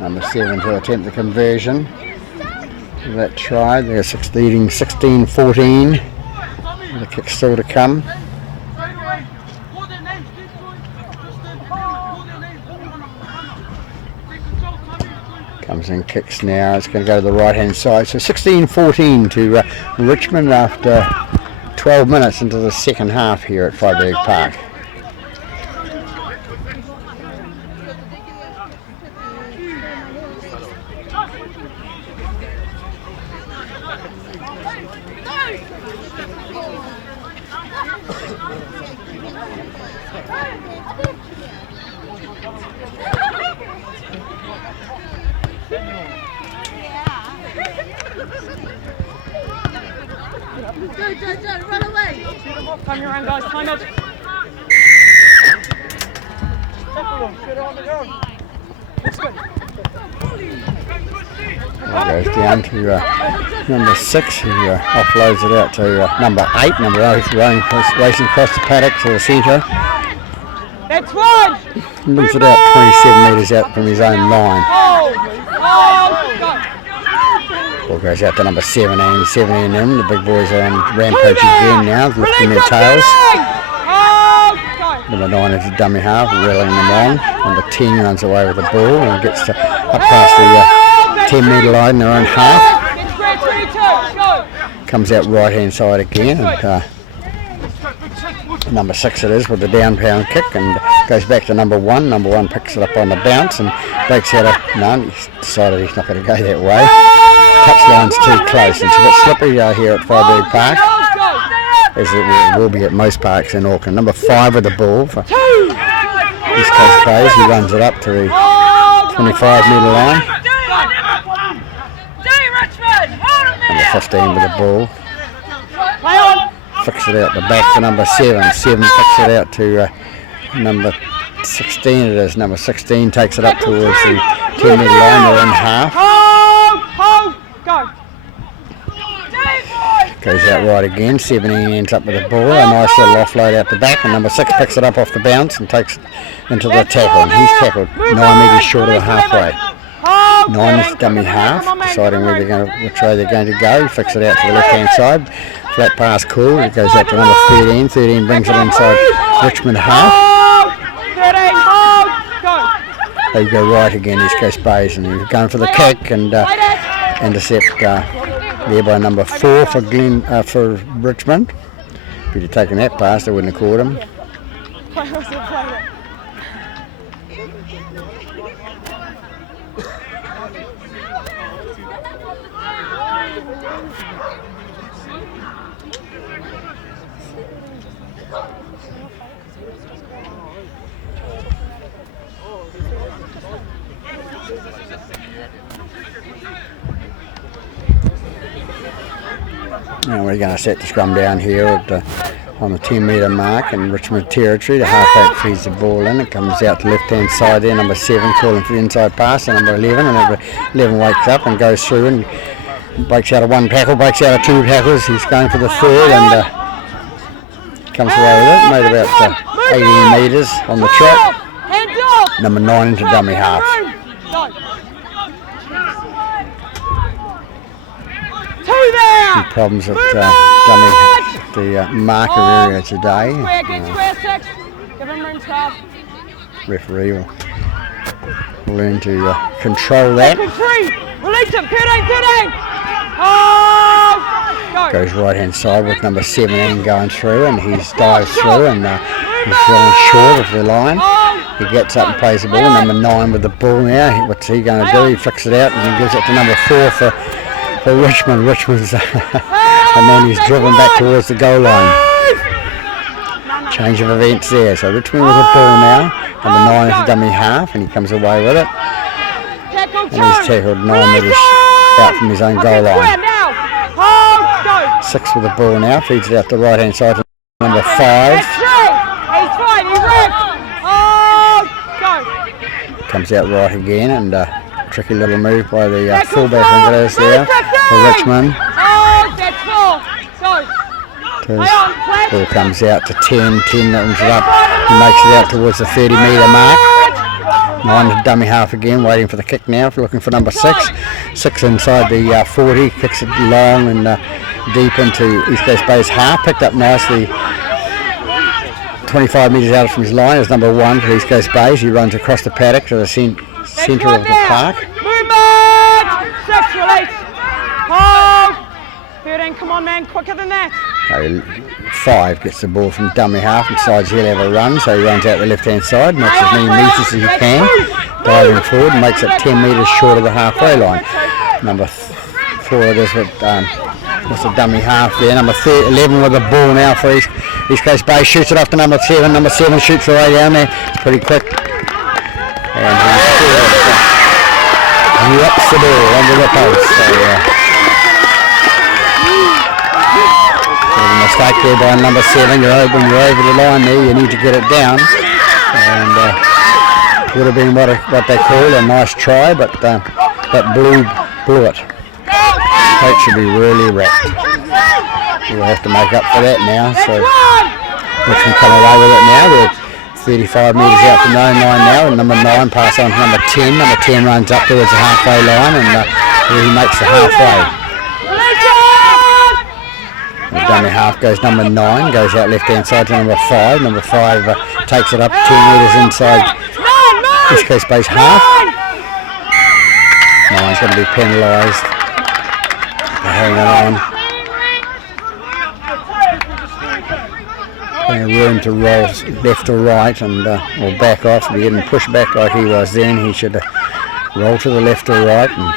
Number 7 to attempt the conversion. That try, they're leading 16-14. The kick still to come. Comes in, kicks now. It's going to go to the right hand side. So 16-14 to Richmond after 12 minutes into the second half here at Freyberg Park. Run away! Time your own, guys. Time it. Goes down to number 6, who offloads it out to number 8. Number 8 racing across the paddock to the centre. That's one. Moves it out 27 metres out from his own line. Ball goes out to number 17. 17 in. The big boys are on rampage again now, lifting their tails. Number 9 is a dummy half, reeling them on. Number 10 runs away with the ball and gets to up past the 10 metre line in their own half. Comes out right hand side again. And, number 6 it is with the down pound kick and goes back to number 1. Number 1 picks it up on the bounce and breaks out a no. He's decided he's not going to go that way. Touchline's too close. It's a bit slippery here at Freyberg Park, as it will be at most parks in Auckland. Number 5 with the ball for East Coast Bays. He runs it up to the 25 metre line. Number 15 with the ball. Fix it out the back to number 7. 7 fix it out to number 16 it is. Number 16 takes it up towards the 10 metre line. They're in half. Goes out right again. 17 ends up with the ball. A nice little offload out the back, and number 6 picks it up off the bounce and takes it into the tackle. And he's tackled 9 metres short of the halfway. 9 is dummy half, deciding where they're going to, which way they're going to go. Fix it out to the left hand side. Flat pass cool. It goes out to number 13. 13 brings it inside Richmond half. They go right again, East Coast Bays, and he's going for the kick and intercept there by number 4 for Richmond. If he'd have taken that pass, they wouldn't have caught him. Now we're going to set the scrum down here on the 10 metre mark in Richmond territory. The halfback feeds the ball in. It comes out to left hand side there. Number 7 calling for the inside pass. And number 11. And number 11 wakes up and goes through and breaks out of 1 tackle, breaks out of 2 tackles. He's going for the 3rd and comes away with it. Made about 80 metres on the trot. Number 9 into dummy half. Some problems at the marker area today. Referee will learn to control that. Release him, Goes right hand side with number 17 going through, and he's dives through and he's falling short of the line. He gets up and plays the ball. Number 9 with the ball now. What's he going to do? He flicks it out and he gives it to number 4 for Richmond. Richmond's and then he's driven back towards the goal line. Change of events there. So Richmond with the ball now. Number 9 is a dummy half and he comes away with it. And he's tackled 9 metres out from his own goal line. 6 with the ball now. Feeds it out the right hand side to number 5. Comes out right again and Tricky little move by the fullback, I think it is there, for Richmond. Oh, that's 4. Go. Ball comes out to 10, 10 that it up, he makes it out towards the 30 metre mark. 9 dummy half again, waiting for the kick now, looking for number 6. 6 inside the 40, kicks it long and deep into East Coast Bay's half, picked up nicely 25 metres out from his line is number 1 for East Coast Bays. He runs across the paddock to the centre of the park. Movement! 6, release. Hold. 13, come on man, quicker than that. 5 gets the ball from dummy half and decides he'll have a run, so he runs out the left hand side, makes as many metres as he can, diving forward and makes it 10 metres short of the halfway line. Number 4 it is with what's the dummy half there, number 11 with the ball now for East Coast Bay, shoots it off to number 7, number 7 shoots the way down there, it's pretty quick. And he ups the ball under the post, so mistake there by number 7, you're over the line there, you need to get it down, and would have been what they call a nice try, but blew it. Coach should be really wrapped. We'll have to make up for that now, so Richmond come away with it now. They're 35 metres out from 9 now, and number 9 pass on to number 10. Number 10 runs up towards the halfway line, and he makes the halfway. The dummy half goes number 9, goes out left hand side to number 5. Number 5 takes it up 10 metres inside East Coast Bay's half. 9's going to be penalised. Hanging on. Plenty of room to roll left or right and or back off. If he didn't push back like he was then, he should roll to the left or right and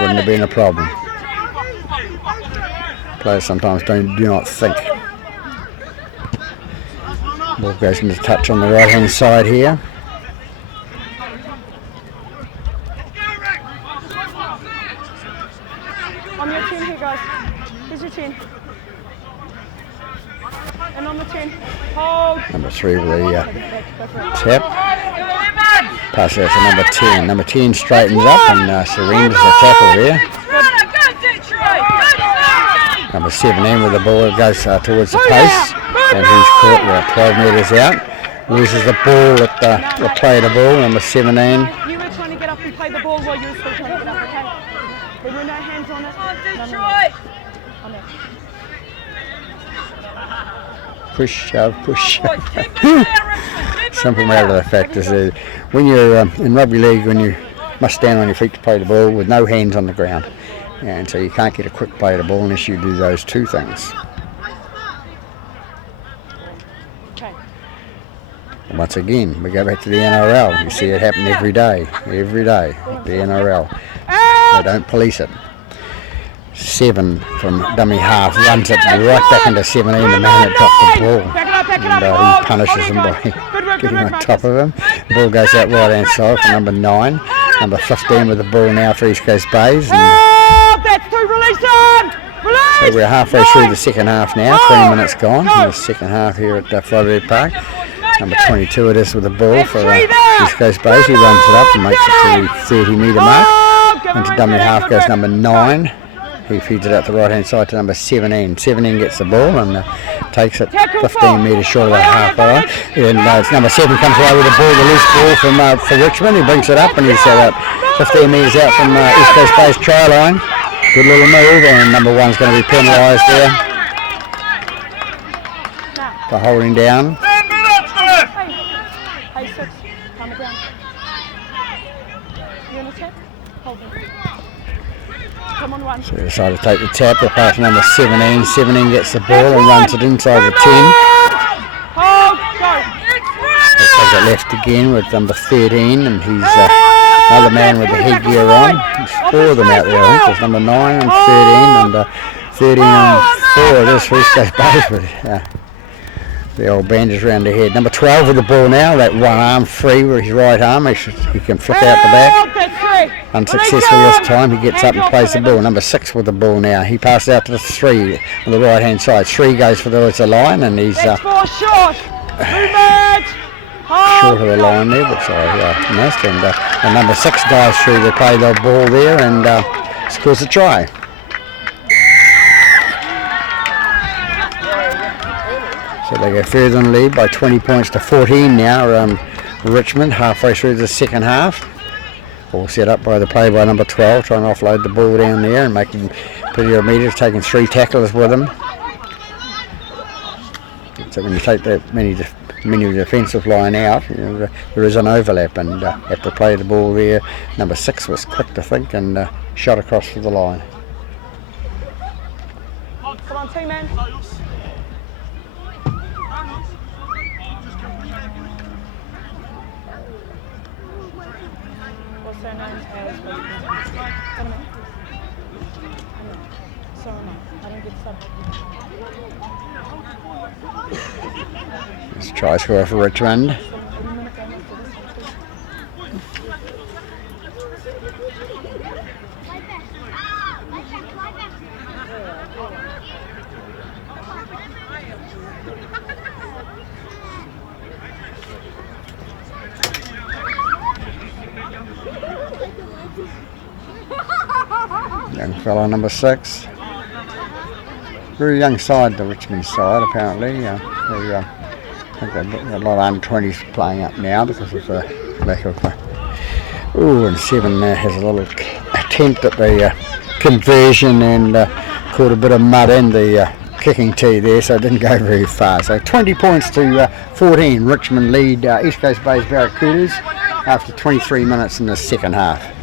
wouldn't have been a problem. Players sometimes do not think. Ball goes into touch on the right hand side here. On your 10 here guys. Here's your 10. And on the 10. Hold. Number 3 with the tap. Passes out to number 10. Number 10 straightens up and surrenders the tackle there. Number 17 with the ball goes towards the post, and he's caught 12 metres out. Loses the ball at the play of the ball. Number 17. You were trying to get up and play the ball while you were still trying to get up, okay? There were no hands on it. On it. Push, shove, push, shove. Simple matter of the fact is that when you're in rugby league, when you must stand on your feet to play the ball with no hands on the ground. And so you can't get a quick play of the ball unless you do those 2 things. Okay. And once again, we go back to the NRL. You see it happen every day, the NRL. They don't police it. 7 from dummy half, runs it right back into 17, the man that dropped the ball. And he punishes him by getting on top of him. The ball goes out right hand side for number 9. Number 15 with the ball now for East Coast Bays. That's 2, release him! Release! So we're halfway through the second half now, 20 minutes gone in the second half here at Rugby Park. Number 22 it is with the ball for East Coast Bays. He runs it up and makes it to the 30 metre mark. Into dummy half goes number 9. He feeds it out the right hand side to number 17. 17 gets the ball and takes it 15 metres short of the half line. And number 7 comes away with the ball, the loose ball for Richmond. He brings it up and he's about 15 metres out from East Coast Bay's try line. Good little move, and number 1's going to be penalised there for holding down. Hey, 6, calm it down. You on the tap? Hold it. Come on, 1. So they decide to take the tap. They pass to number 17. 17 gets the ball and runs it inside the 10. Hold, go. They take it left again with number 13, and he's another man with the headgear on. There's 4 of them out there, I think. There's number 9 and 13, and 13 and 4 it is for East Coast Bays with the old bandage around the head. Number 12 with the ball now, that one arm free with his right arm. He can flip out the back. Unsuccessful this time, he gets up and plays the ball. Number 6 with the ball now. He passes out to the 3 on the right hand side. 3 goes for the line, and he's... That's 4 short. Movement. short of the line there, which I missed. And the number 6 dives through to play the ball there and scores a try. So they go further in lead by 20 points to 14 now. Richmond halfway through the second half. All set up by the play by number 12, trying to offload the ball down there and making pretty good meters, taking 3 tacklers with him. So when you take that many defensive line out, there is an overlap, and have to play the ball there. Number 6 was quick to think and shot across to the line. Come on, team man. Also known as sorry, I don't get sub. It's a try score for Richmond. Young fellow number 6. Very young side, the Richmond side apparently. I think they've got a lot of under-20s playing up now because of the lack of... and 7 has a little attempt at the conversion and caught a bit of mud in the kicking tee there, so it didn't go very far. So 20 points to 14. Richmond lead East Coast Bay's Barracudas after 23 minutes in the second half.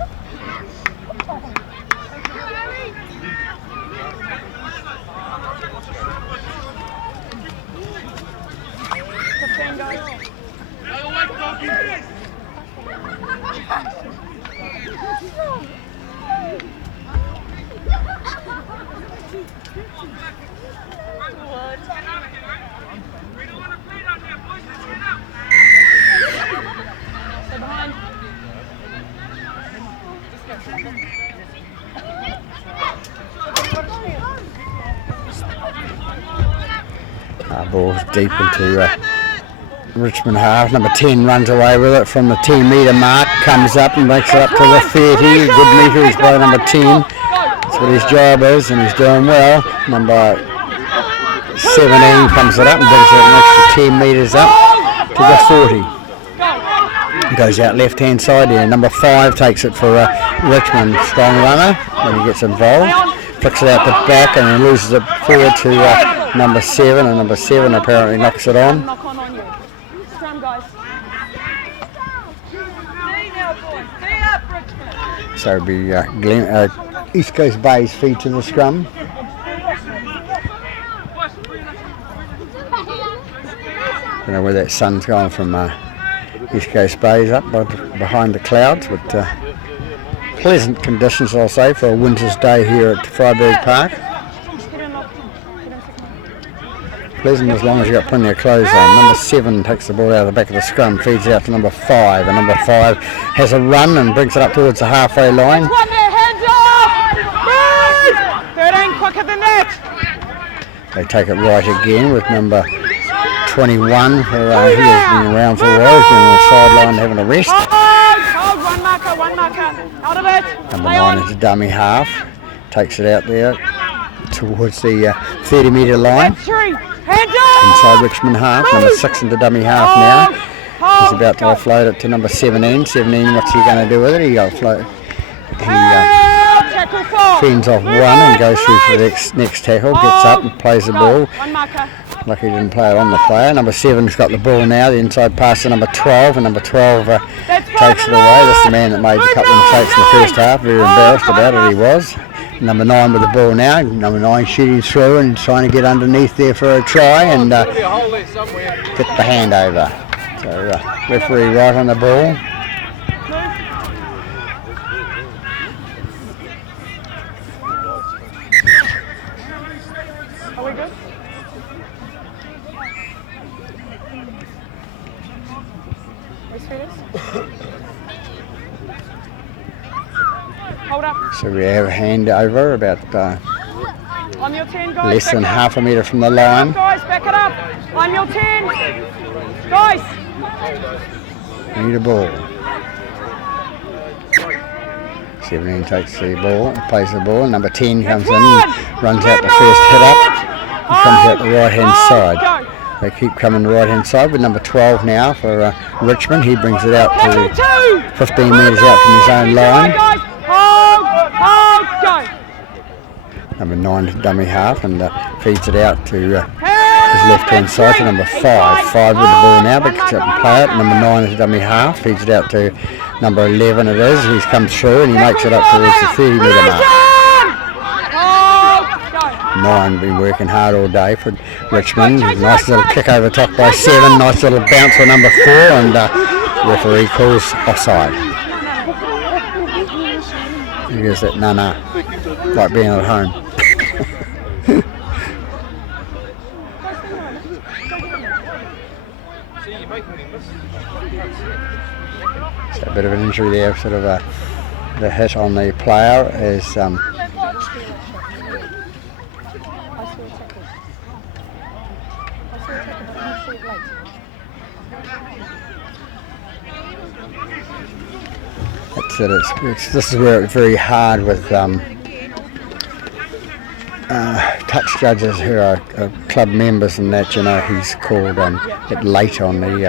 Ball deep into Richmond half. Number 10 runs away with it from the 10 metre mark, comes up and makes it up to the 30. Good metres by number 10. That's what his job is, and he's doing well. Number 17 comes it up and brings it an extra 10 metres up to the 40. Goes out left hand side there. Number 5 takes it for Richmond, strong runner when he gets involved. Flicks it out the back and then loses it forward to number 7, and number 7 apparently knocks it on. So it'll be East Coast Bay's feed to the scrum. I don't know where that sun's gone from East Coast Bay's up behind the clouds, but pleasant conditions I'll say for a winter's day here at Freiburg Park. Pleasant as long as you've got plenty of clothes on. Number 7 takes the ball out of the back of the scrum, feeds out to number 5, and number 5 has a run and brings it up towards the halfway line. Quicker than that. They take it right again with number 21, who he has been around for a while. He's been on the sideline having a rest. Hold, one marker, out of it. Number 9 is a dummy half, takes it out there towards the 30 metre line. Inside Richmond half, number 6 in the dummy half now. He's about to offload it to number 17. 17, what's he going to do with it? He fends off one and goes through for the next tackle, gets up and plays the ball. Lucky he didn't play it on the player. Number 7's got the ball now, the inside pass to number 12, and number 12 takes it away. That's the man that made a couple of mistakes in the first half. Very embarrassed about it, he was. Number 9 with the ball now. Number 9 shooting through and trying to get underneath there for a try and get the hand over. So referee right on the ball. Are we good? Hold up. So we have a hand over about On your 10, guys. less than half a metre from the line. Guys, back it up. On your 10. Guys, Need a ball. 17 takes the ball, plays the ball. Number 10 comes in, runs out the first hit up, and comes out the right hand side. They keep coming the right hand side with number 12 now for Richmond. He brings it out to 15 metres out from his own line. Number 9 dummy half and feeds it out to his left hand side to number 5. 5 with the ball now, but gets up and play it. Number 9 is dummy half, feeds it out to number 11 it is. He's come through and he makes it up towards the 30 metre mark. 9 been working hard all day for Richmond. Nice little kick over top by 7. Nice little bounce for number 4 and referee calls offside. Here's that nana, like being at home. So a bit of an injury there, sort of the hit on the player is this is where it's very hard with touch judges who are club members and that, you know, he's called it late on the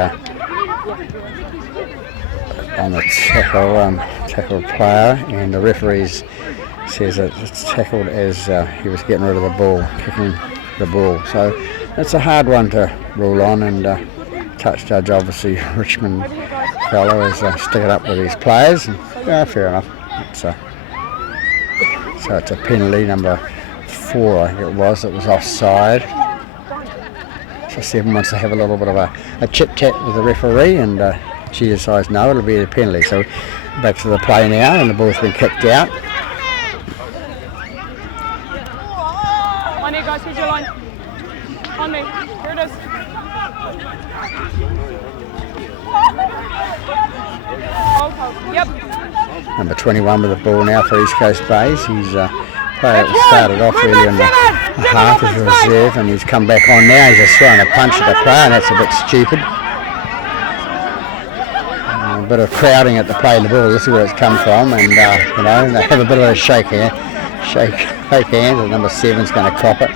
tackle player, and the referees says that it's tackled as he was getting rid of the ball, kicking the ball. So it's a hard one to rule on, and touch judge, obviously Richmond fellow, is sticking up with these players. And, yeah, fair enough. So it's a penalty, number 4 I think it was offside. So 7 wants to have a little bit of a chit chat with the referee, and she decides no, it'll be a penalty. So back to the play now, and the ball's been kicked out. On here, guys, here's your line. On me, here it is. Yep. Number 21 with the ball now for East Coast Bays. He's player that started off really in the half as a reserve, and he's come back on now. He's just throwing a punch at the player, and that's a bit stupid. A bit of crowding at the play of the ball. This is where it's come from, and you know, they have a bit of a shake hands, and number 7's going to cop it.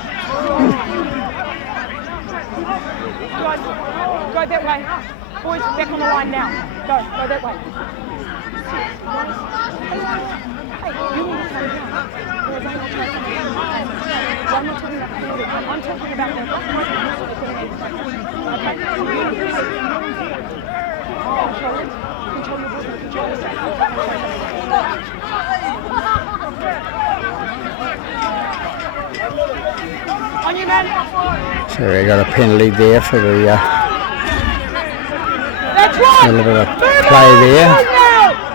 Go that way. Boys, back on the line now. Go that way. I'm talking about that. On you, man. So we got a penalty there for the That's right. a little bit of play there.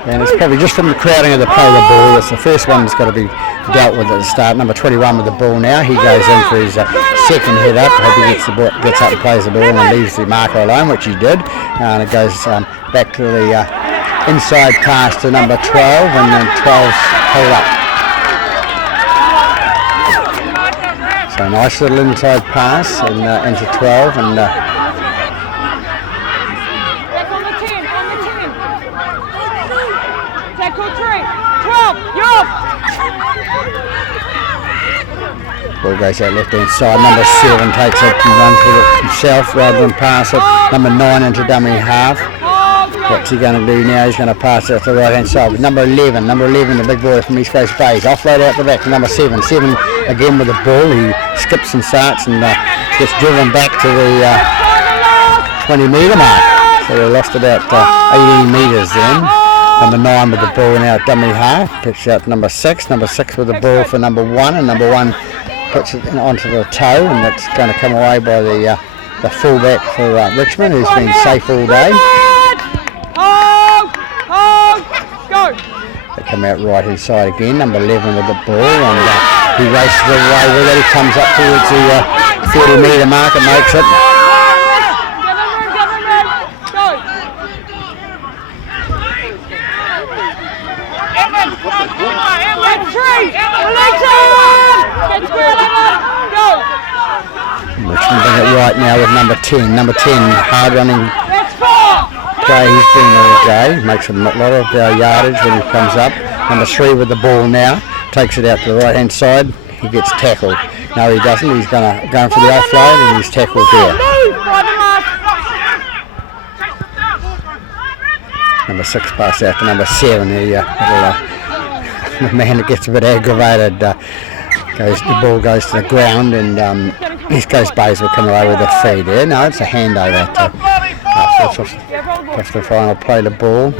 And it's probably just from the crowding of the play of the ball. That's the first one that's got to be dealt with at the start. Number 21 with the ball now. He goes in for his second hit up. Hope he gets up and plays the ball and leaves the marker alone, which he did. And it goes back to the inside pass to number 12, and then 12's hold up. So nice little inside pass and into 12, and ball goes out left hand side. Number 7 takes it and runs with it himself rather than pass it. Number 9 into dummy half. What's he going to do now? He's going to pass it to the right hand side with number 11, the big boy from East Coast Bays. Offload out the back to number 7. 7 again with the ball. He skips and starts and gets driven back to the 20 metre mark. So they lost about 18 metres then. Number 9 with the ball now, dummy half. Picks out number 6. Number 6 with the ball for number 1, and number 1 puts it onto the toe, and that's going to come away by the fullback for Richmond, who's been safe all day. Go! They come out right hand side again. Number 11 with the ball, and he races away with it. He comes up towards the 40 metre mark and makes it. Richmond bring it right now with number 10. Number 10, hard running play he's been all day. Makes a lot of yardage when he comes up. Number 3 with the ball now. Takes it out to the right hand side. He gets tackled. No, he doesn't. He's going for the offload and he's tackled there. Number 6 pass out to number 7. The man that gets a bit aggravated. The ball goes to the ground and East Coast Bays will come away with a feed there. No, it's a handover to the final play the ball.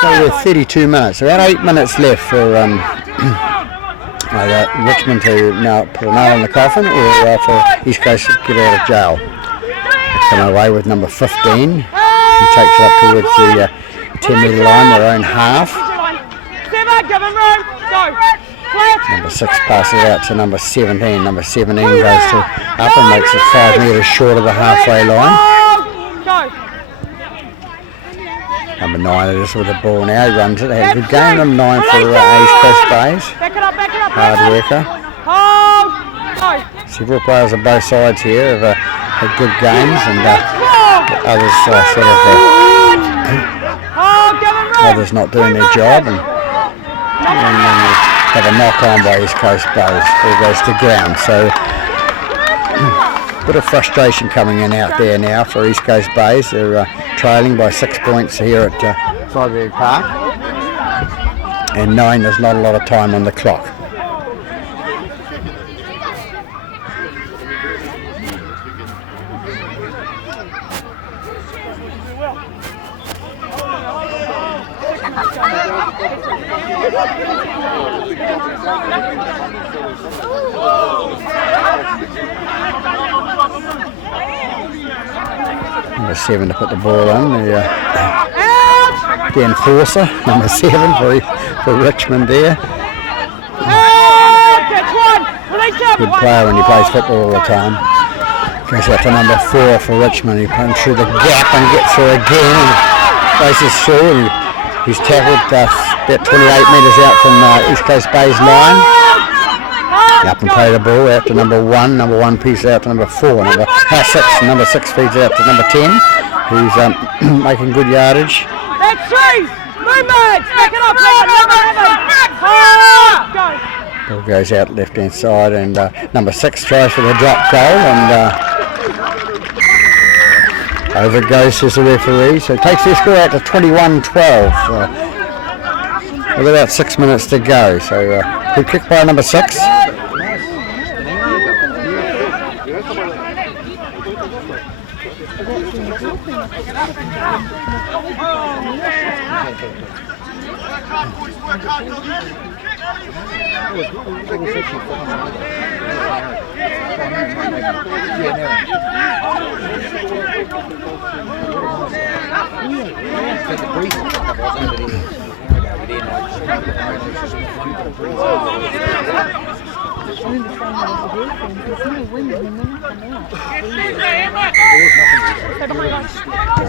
So we're 32 minutes. About 8 minutes left for Richmond to now put a nail in the coffin or for East Coast to get out of jail. Come away with number 15. He takes it up towards the 10-metre line, their own half. Number 6 passes out to number 17. Number 17 goes to up and makes it 5 metres short of the halfway line. Number 9 it is with the ball now. He runs it. They had a good game. Number 9 for East Coast Bays. Hard worker. Several players on both sides here have had good games, and others others not doing their job, and have a knock on by East Coast Bays. Ball goes to ground. So bit of frustration coming in out there now for East Coast Bays. They're trailing by 6 points here at Rugby Park, and knowing there's not a lot of time on the clock. Number 7 to put the ball on, the enforcer, number 7 for Richmond there. Good player when he plays football all the time. Goes out to number 4 for Richmond. He comes through the gap and gets through again and faces through, and he's tackled about 28 metres out from East Coast Bays line. Up and play the ball out to number 1. Number 1 piece out to number 4. Number 6. Number 6 feeds out to number 10, who's making good yardage. That's 3. Movement. Back it up. Ball goes out left hand side, and number 6 tries for the drop goal, and over it goes to the referee. So it takes their score out to 21-12. With about 6 minutes to go. So good kick by number 6.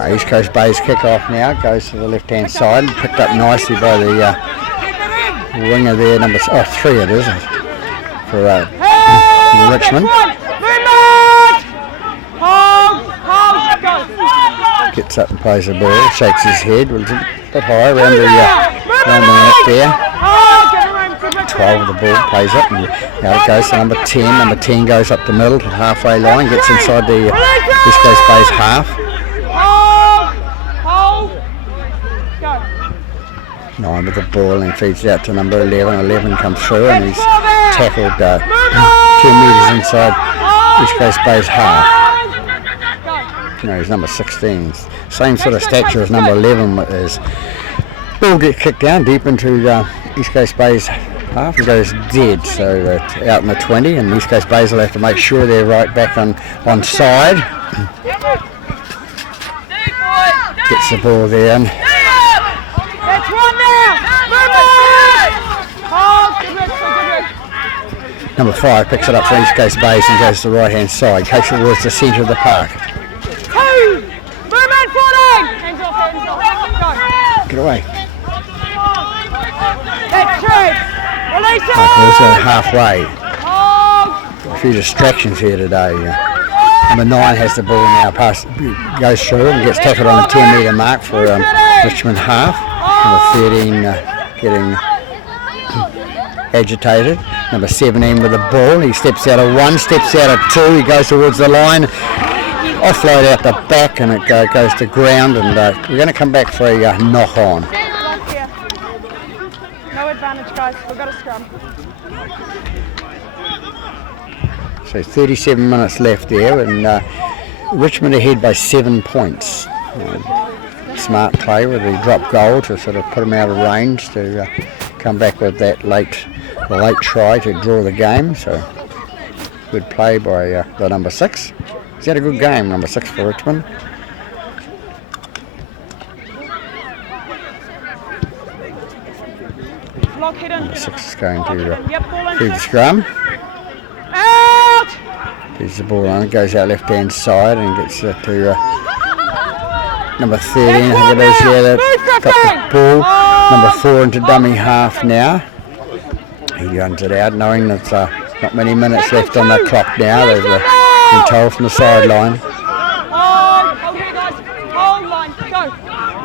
East Coast Bays kick off now, goes to the left hand side, picked up nicely by the winger there, number 3 it is, for Richmond. Gets up and plays the ball, shakes his head, was a bit high around the net there. 12 of the ball, plays it, and now it goes to number 10. Number 10 goes up the middle to the halfway line, gets inside the East Coast Bays half. 9 with the ball and feeds it out to number 11. 11 comes through and he's tackled 10 metres inside East Coast Bays half. No, he's number 16. Same sort of stature as number 11 is. Ball gets kicked down deep into East Coast Bays half and goes dead. So out in the 20, and East Coast Bays will have to make sure they're right back on side. Gets the ball there. And number 5 picks it up for East Coast Bays and goes to the right hand side. Takes it towards the centre of the park. 2! Movement 14! Hands off. Get away. That's 3. Release it! Also halfway. A few distractions here today. Number 9 has the ball now, goes through and gets tackled on the 10-metre mark for Richmond half. Number 13 getting agitated. Number 17 with the ball. He steps out of 1, steps out of 2. He goes towards the line. Offload out the back, and it goes to ground. And we're going to come back for a knock on. No advantage, guys. We've got a scrum. So 37 minutes left there, and Richmond ahead by 7 points. Smart play with the drop goal to sort of put them out of range to come back with that late try to draw the game. So good play by the number 6. He's had a good game, number 6 for Richmond. Lock hidden. Number 6 is going to Ball in feed the 6. scrum. Out! Feeds the ball on, it goes out left hand side and gets it to number 13. I think it is, yeah, that got the ball. Number 4 into dummy half now. He runs it out knowing that not many minutes left on the clock now. They've been told from the sideline. Hold here, guys. Hold line. Go.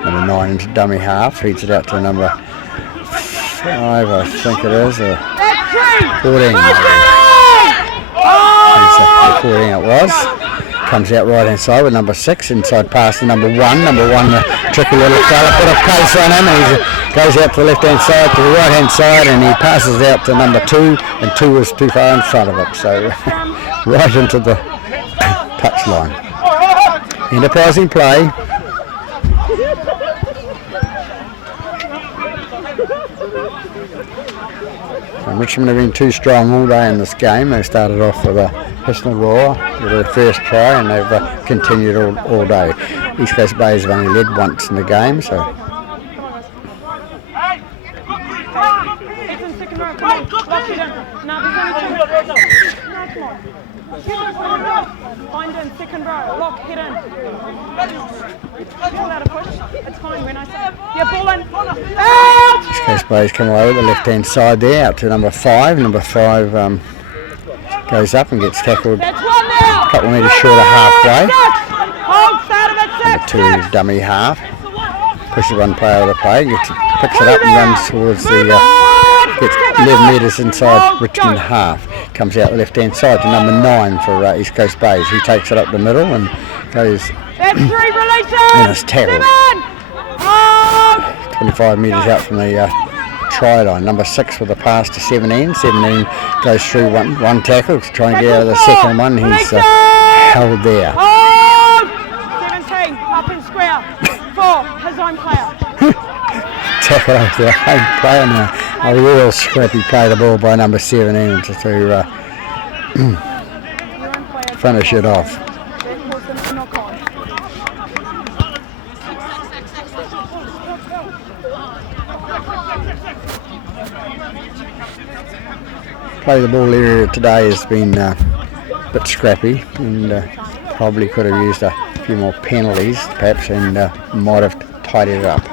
Number 9 into dummy half. Feeds it out to number 5, I think it is. 14. 14 it was. Comes out right hand side with number 6. Inside pass to number 1. Number 1, the tricky little fella, put a pace on him. He goes out to the left hand side to the right hand side, and he passes out to number 2, and 2 was too far in front of it. So right into the touchline. Enterprising play. And Richmond have been too strong all day in this game. They started off with a hiss and a roar with their first try, and they've continued all day. East Coast Bay have only led once in the game, so. It's in second row. Come on. Lock hidden. No, there's only 2 minutes. No, come on. Find in second row. Lock hidden. You're allowed to push. It's fine when I say. Yeah, ball in. Out! East Coast Bay's come over the left hand side there, out to number 5. Number 5 goes up and gets tackled That's 1 now. a couple of metres short of halfway. Hold, start of it. Number 2 dummy half. Pushes one player out of the play, picks it up and runs towards the, gets 11 metres inside Richmond half. Comes out the left hand side to number 9 for East Coast Bays. He takes it up the middle and goes That's 3 releases. and it's tackled 25 metres out from the try line. Number 6 with a pass to 17. 17 goes through one tackle to try and get out of the second one. He's held there. Hold. 17 up in square for his own player. Tackle off their own player now. A real scrappy play the ball by number 17 to finish it off. Play the ball area today has been a bit scrappy, and probably could have used a few more penalties perhaps, and might have tidied it up.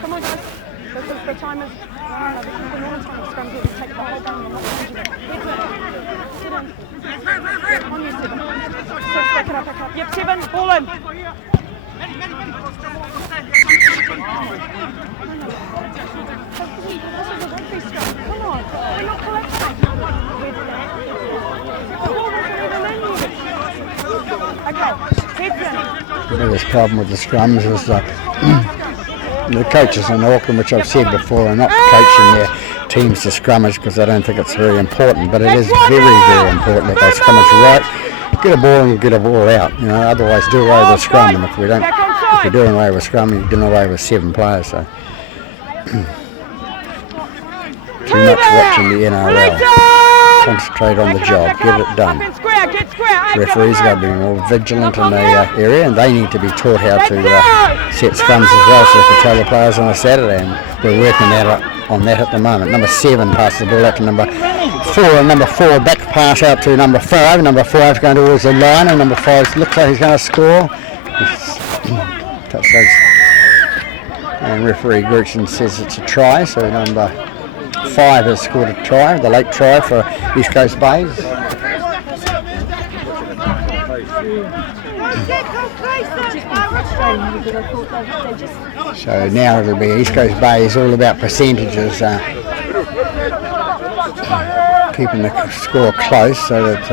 Come on, guys. This is the time is running. This is the normal time of scrum. You take the whole game. You're not changing it. Sit in. On you, 7. 6, back it up, back up. Yep, 7. Ball in. This is a rugby scrum. Come on. We're not collapsing. Okay, heads in. The biggest problem with the scrums is the coaches in Auckland, which I've said before, are not coaching their teams to scrummage because I don't think it's very important, but it is very, very important that they scrummage right, get a ball and get a ball out. You know, otherwise do away with the scrum, and if we're doing away with scrum, you're doing away with 7 players. So too much watching the NRL. Concentrate on the job, get it done. Referees got to be more vigilant in the area, and they need to be taught how to set scrums as well, so they can tell the players on a Saturday, and we're working on that at the moment. Number 7 passes the ball out to number 4, and number 4 back pass out to number 5. Number 5 is going towards the line, and number 5 looks like he's going to score. And referee Gretchen says it's a try, so number 5 has scored a try, the late try for East Coast Bays. So now it'll be East Coast Bays, all about percentages, keeping the score close so that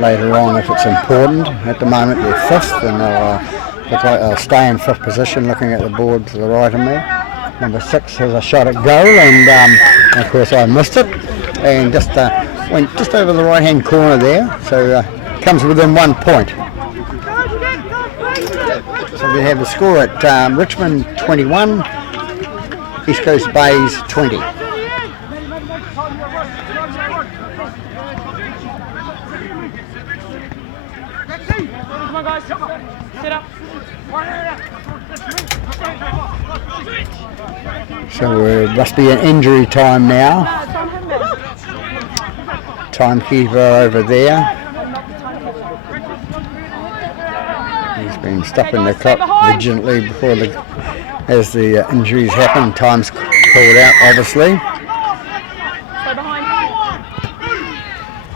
later on, if it's important. At the moment they're 5th and they'll look like they'll stay in 5th position, looking at the board to the right of me. Number 6 has a shot at goal, and of course I missed it, and just went just over the right hand corner there, so comes within 1 point. So we have the score at Richmond 21, East Coast Bays 20. Come on, guys. Sit up. So it must be an injury time now. Timekeeper over there. He's been stopping the clock vigilantly before as the injuries happen. Time's called out, obviously.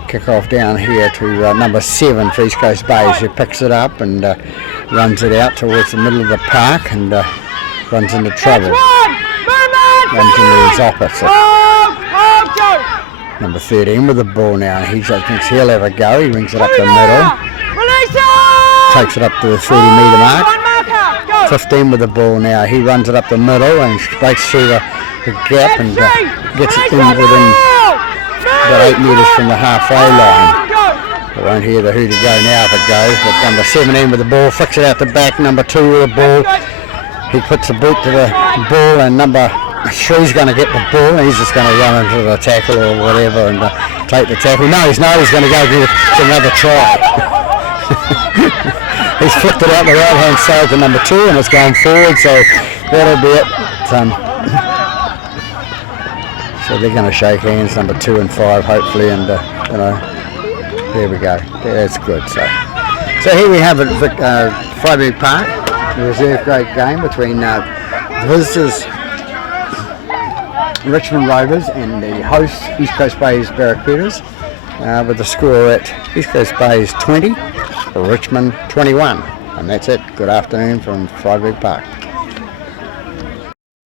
Kick off down here to number 7 for East Coast Bays, who picks it up and runs it out towards the middle of the park and runs into trouble. Runs into his opposite. Number 13 with the ball now. He thinks he'll have a go. He rings it up the middle. Takes it up to the 30-metre mark. 15 with the ball now. He runs it up the middle and breaks through the gap and gets it in within about 8 metres from the halfway line. I won't hear the who to go now if it goes, but number 17 with the ball, flicks it out the back. Number 2 with the ball. He puts the boot to the ball, and number 3's going to get the ball, and he's just going to run into the tackle or whatever and take the tackle. No, he's going to go get another try. He's flicked it out the right hand side to number 2, and it's going forward, so that'll be it. So they're going to shake hands, number 2 and 5, hopefully, and there we go. That's good. So here we have it at Rugby Park, the reserve grade game between the visitors Richmond Rovers and the hosts East Coast Bays Barracudas, with the score at East Coast Bays 20, Richmond 21. And that's it. Good afternoon from Rugby Park.